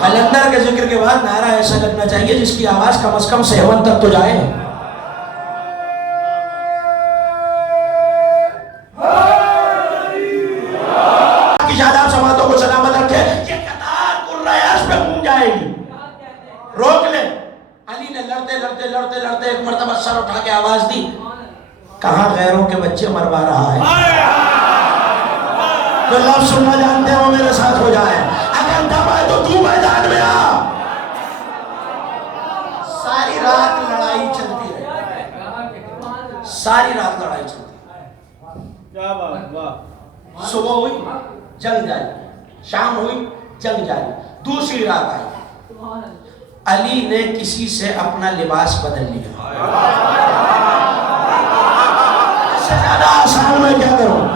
کلندر کے ذکر کے بعد نعرہ ایسا لگنا چاہیے جس کی آواز کم از کم 7 تک تو جائے. کی شاداب سماعتوں کو سلامت رکھے. یہ قطار قرۂ عرش پہ گونج جائے گی. روک لے. علی نے لڑتے لڑتے لڑتے لڑتے ایک مرتبہ سر اٹھا کے آواز دی، کہاں غیروں کے بچے مروا رہا ہے. جو لفظ سننا جانتے ہیں وہ میرے ساتھ ہو جائے. اگر دم ہے تو تو میدان میں آ. ساری رات لڑائی چلتی رہی، ساری رات لڑائی چلتی رہی. صبح ہوئی جنگ جاری، شام ہوئی جنگ جاری. دوسری رات آئی، علی نے کسی سے اپنا لباس بدل لیا. اس سے زیادہ آسان میں کیا کروں؟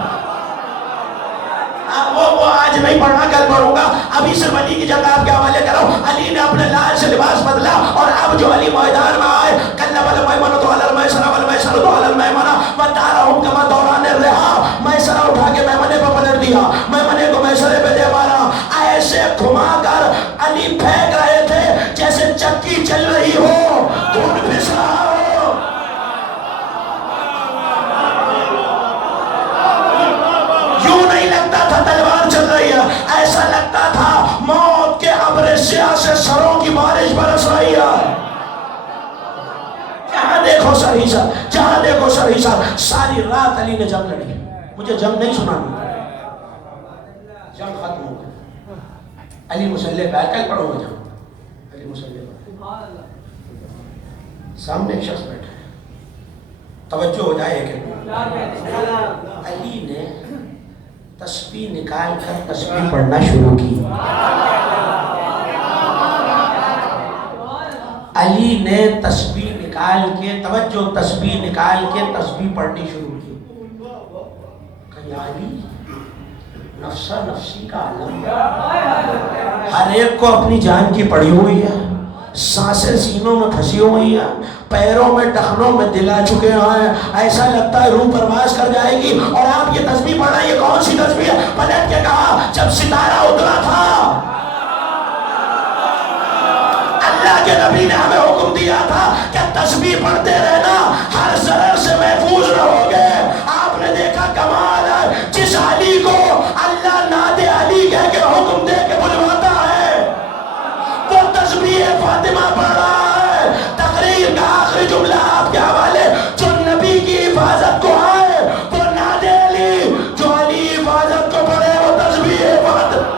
وہ آج نہیں پڑھنا، کل پڑھوں گا. ابھی صرف علی کی جگہ آپ کے حوالے کر رہا ہوں. علی نے اپنے لال سے لباس بدلا، اور اب جو علی میدان میں آئے قلب المیمنۃ علی المیسرۃ والمیسرۃ علی المیمنۃ ودارہم کما دوران الرحا. میسرہ اٹھا کے میمنے پہ پلٹ دیا، میمنے کو میسرے پہ دے مارا. ایسے گھما کر علی پھینک رہے تھے جیسے چکی چل رہی ہو، دھن پھس رہا ہو. یوں نہیں لگتا تھا تلوار چل رہی ہے، ایسا لگتا تھا موت کے ابر سیاہ سے سروں کی بارش برس رہی ہے. جہاں دیکھو سر ہی سر، جہاں دیکھو سر ہی سر. ساری رات علی نے جنگ لڑی. مجھے جنگ نہیں سنانی، جنگ ختم ہو گئی. علی مسلح پہ کل پڑھو گے جنگ. علی مسلح پہ سامنے ایک شخص بیٹھا ہے، توجہ ہو جائے کہ علی نے تسبیح نکال کر تسبیح پڑھنا شروع کی. علی نے تسبیح نکال کے، توجہ، تسبیح نکال کے تسبیح پڑھنی شروع کی. کہ یا علی، نفسا نفسی کا عالم، ہر ایک کو اپنی جان کی پڑی ہوئی ہے، سانسیں سینوں میں پھنسی ہوئی ہیں، پیروں میں ٹخنوں میں دلا چکے ہیں، ایسا لگتا ہے روح پرواز کر جائے گی، اور آپ یہ تسبیح پڑھ رہے ہیں. یہ کون سی تسبیح ہے؟ پلٹ کے کہا جب ستارہ اترا تھا اللہ کے نبی نے ہمیں حکم دیا تھا کہ تسبیح پڑھتے رہنا، ہر ضرر سے محفوظ رہو گے. آپ نے دیکھا کمال ہے، جس علی کو اللہ ناد علی کہہ کے حکم دے کے بلواتا ہے وہ تسبیح فاطمہ پڑھ رہا ہے. تقریر کا آخری جملہ آپ کے حوالے، جو نبی کی حفاظت کو آئے وہ ناد علی، جو علی حفاظت کو پڑھے وہ تسبیح فاطمہ.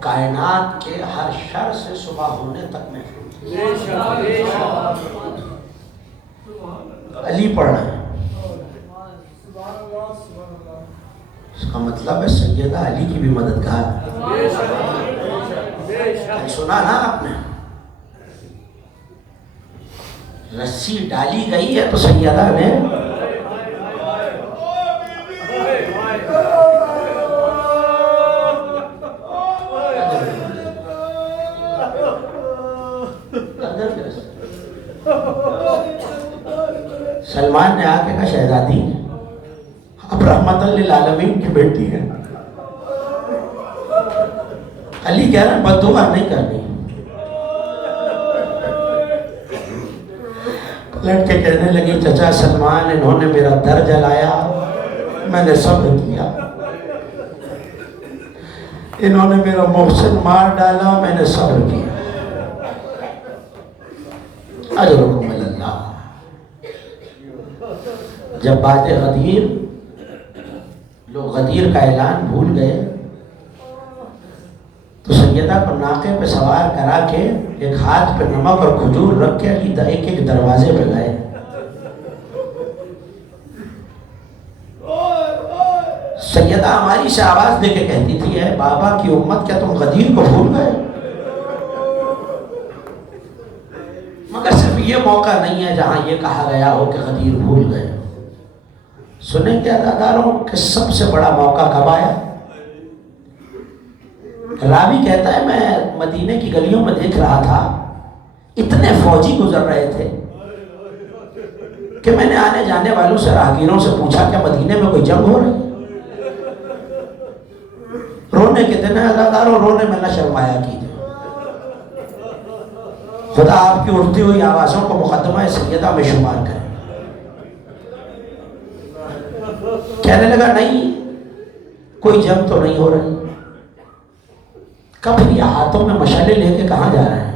کائنات کے ہر شر سے صبح ہونے تک محفوظ. علی پڑھنا ہے، اس کا مطلب ہے سیدہ علی کی بھی مددگار. سنا نا آپ نے، رسی ڈالی گئی ہے تو سیدہ نے سلمان نے آ کے کہا شہزادی اب رحمت للعالمین کی بیٹی ہے. علی کہہ رہا ہے بددعا نہیں کرنی. پلٹ کے کہنے لگی چچا سلمان، انہوں نے میرا در جلایا، میں نے صبر کیا. انہوں نے میرا محسن مار ڈالا، میں نے صبر کیا. اجرکم اللہ. جب بات غدیر، لوگ غدیر کا اعلان بھول گئے تو سیدہ کو ناقے پہ سوار کرا کے ایک ہاتھ پہ نمک اور کھجور رکھ کے علی ایک ایک دروازے پہ گئے. سیدہ ہماری سے آواز دے کے کہتی تھی اے بابا کی امت، کیا تم غدیر کو بھول گئے؟ مگر صرف یہ موقع نہیں ہے جہاں یہ کہا گیا ہو کہ غدیر بھول گئے. سنیں کیا عزاداروں کہ سب سے بڑا موقع کب آیا؟ راوی کہتا ہے میں مدینے کی گلیوں میں دیکھ رہا تھا، اتنے فوجی گزر رہے تھے کہ میں نے آنے جانے والوں سے، راہگیروں سے پوچھا کہ مدینے میں کوئی جنگ ہو رہی؟ رونے کے دن عزاداروں، رونے میں نہ شرمایا کیجیے. خدا آپ کی اٹھتی ہوئی آوازوں کو مقدمہ سیدہ میں شمار کرے. کہنے لگا نہیں، کوئی جنگ تو نہیں ہو رہی. کب یہ ہاتھوں میں مشعلے لے کے کہاں جا رہے ہیں؟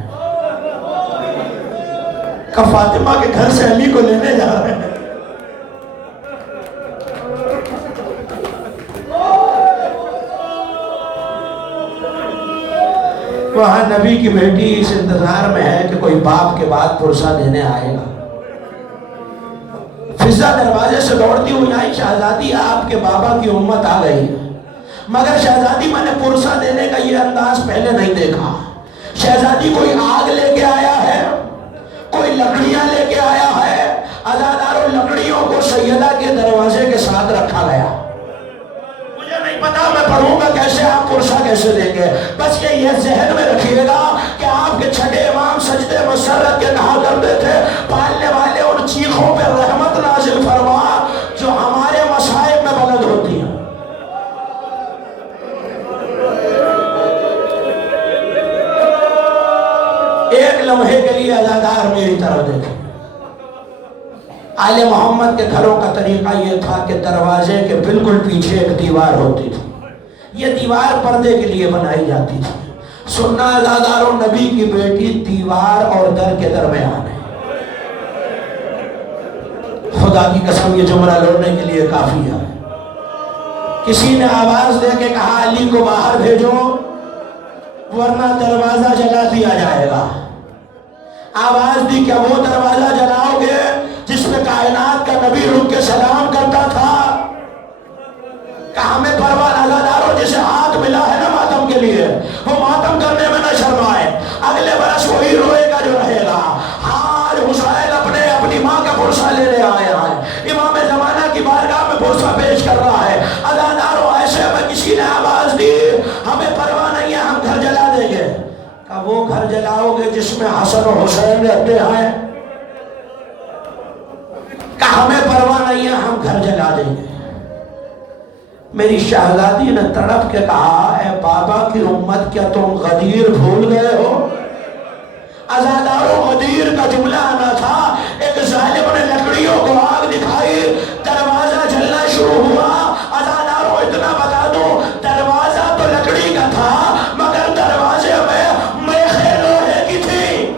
کب فاطمہ کے گھر سے علی کو لینے جا رہے ہیں. وہاں نبی کی بیٹی اس انتظار میں ہے کہ کوئی باپ کے بعد پرسہ دینے آئے گا. فضا دروازے سے دوڑتی ہوئی آئی، شہزادی آپ کے بابا کی امت آ گئی. مگر شہزادی میں نے پرسہ دینے کا یہ انداز پہلے نہیں دیکھا. شہزادی کوئی آگ لے کے آیا ہے، کوئی لکڑیاں لے کے آیا ہے. عزاداروں، لکڑیوں کو سیدہ کے دروازے کے ساتھ رکھا گیا. مجھے نہیں پتا میں پڑھوں گا کیسے، آپ پرسہ کیسے دیں گے. بس یہ ذہن میں رکھیے گا کہ آپ کے چھٹے امام سجدے مسرت کے کہا کرتے تھے پالنے والے ان چیخوں پہ رحمت نازل فرما جو ہمارے مصائب میں بلد ہوتی ہیں. ایک لمحے کے لیے عزادار میری طرف دیکھیں. آل محمد کے گھروں کا طریقہ یہ تھا کہ دروازے کے بالکل پیچھے ایک دیوار ہوتی تھی. یہ دیوار پردے کے لیے بنائی جاتی تھی. سننا عزاداروں، نبی کی بیٹی دیوار اور در کے درمیان ہے. خدا کی قسم یہ جملہ لوٹنے کے لیے کافی ہے. کسی نے آواز دے کے کہا علی کو باہر بھیجو ورنہ دروازہ جلا دیا جائے گا. آواز دی، کیا وہ دروازہ جلاؤ گے جس میں کائنات کا نبی رک کے سلام کرتا تھا؟ کہ ہمیں پرواہ عزاداروں جسے ہاتھ ملا ہے نا ماتم کے لیے، وہ ماتم کرنے میں نہ شرمائے. اگلے برس وہی روئے گا جو رہے گا. آج حسین اپنی ماں کا پرسہ لینے آیا ہے، امام زمانہ کی بارگاہ میں پرسہ پیش کر رہا ہے. عزاداروں ایسے میں کسی نے آواز دی ہمیں پرواہ نہیں ہے، ہم گھر جلا دیں گے. کہ وہ گھر جلاؤ گے جس میں حسن و حسین رہتے ہیں؟ کہ ہمیں پرواہ نہیں ہے، ہم گھر جلا دیں گے. میری شہزادی نے تڑپ کے کہا اے بابا کی امت، کیا تم غدیر بھول گئے ہو؟ عزاداروں غدیر کا جملہ آنا تھا. ایک ظالم نے لکڑیوں کو آگ دکھائی، دروازہ جلنا شروع ہوا. عزاداروں اتنا بتا دوں، دروازہ تو لکڑی کا تھا مگر دروازے میں میخیں لوہے کی تھی.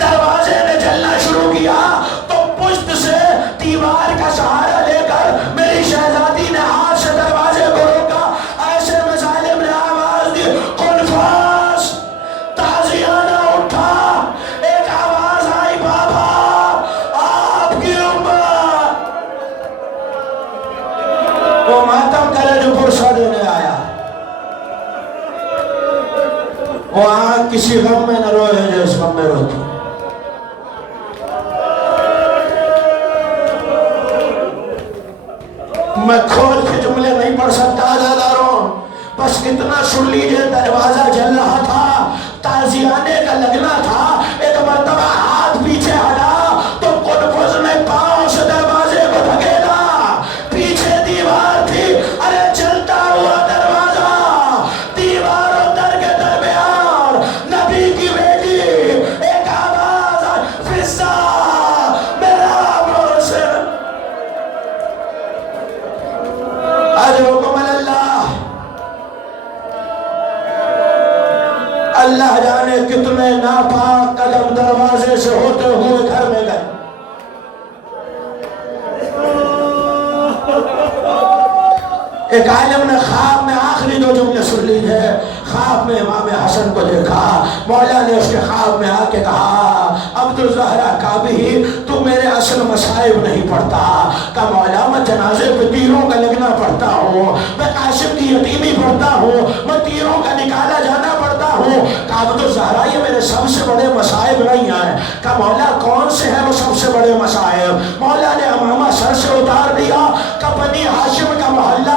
دروازے نے جلنا شروع کیا تو پشت سے دیوار کا سہارا لے کر میری شہزادی نے ہاتھ سے دروازے کو روکا. ایسے میں ظالم نے آواز دی خنفاس، تازیانہ اٹھا. ایک آواز آئی بابا آپ کی امت. وہ ماتم کرے جو پرسہ دینے آیا. وہ آنکھ کسی غم میں نہ روئے جو اس غم میں روتی. میں کھول کے جملے نہیں پڑھ سکتا عزاداروں، بس اتنا سن لیجئے دروازہ جل رہا تھا، تازیانے کا لگنا تھا. ایک مرتبہ ہاتھ پیچھے ہٹا تو قنفذ نے پاؤں سے دروازے کو دھکیلا. پیچھے دیوار تھی، ارے چلتا ہوا دروازہ، دیوار اور در کے درمیان نبی کی بیٹی. ایک آواز فضا میرا محسن، اللہ جانے کتنے ناپاک قدم دروازے سے ہوتے ہوئے گھر میں گئے. ایک عالم نے خواب میں آخری دو جملے سن لیجئے. خواب میں امام حسن کو دیکھا. مولا نے اس کے خواب میں آ کے کہا عبد الزہرا کعبی، تو میرے اصل مصائب نہیں پڑھتا. کہ مولا میں جنازے پہ تیروں کا لگنا پڑھتا ہوں، میں قاسم کی یتیمی پڑھتا ہوں، میں تیروں کا نکالا جانا پڑھتا ہوں. کہ عبد الزہرا یہ میرے سب سے بڑے مصائب نہیں ہیں. کہ مولا کون سے ہیں وہ سب سے بڑے مصائب؟ مولا نے امامہ سر سے اتار دیا. کہ بنی ہاشم کا محلہ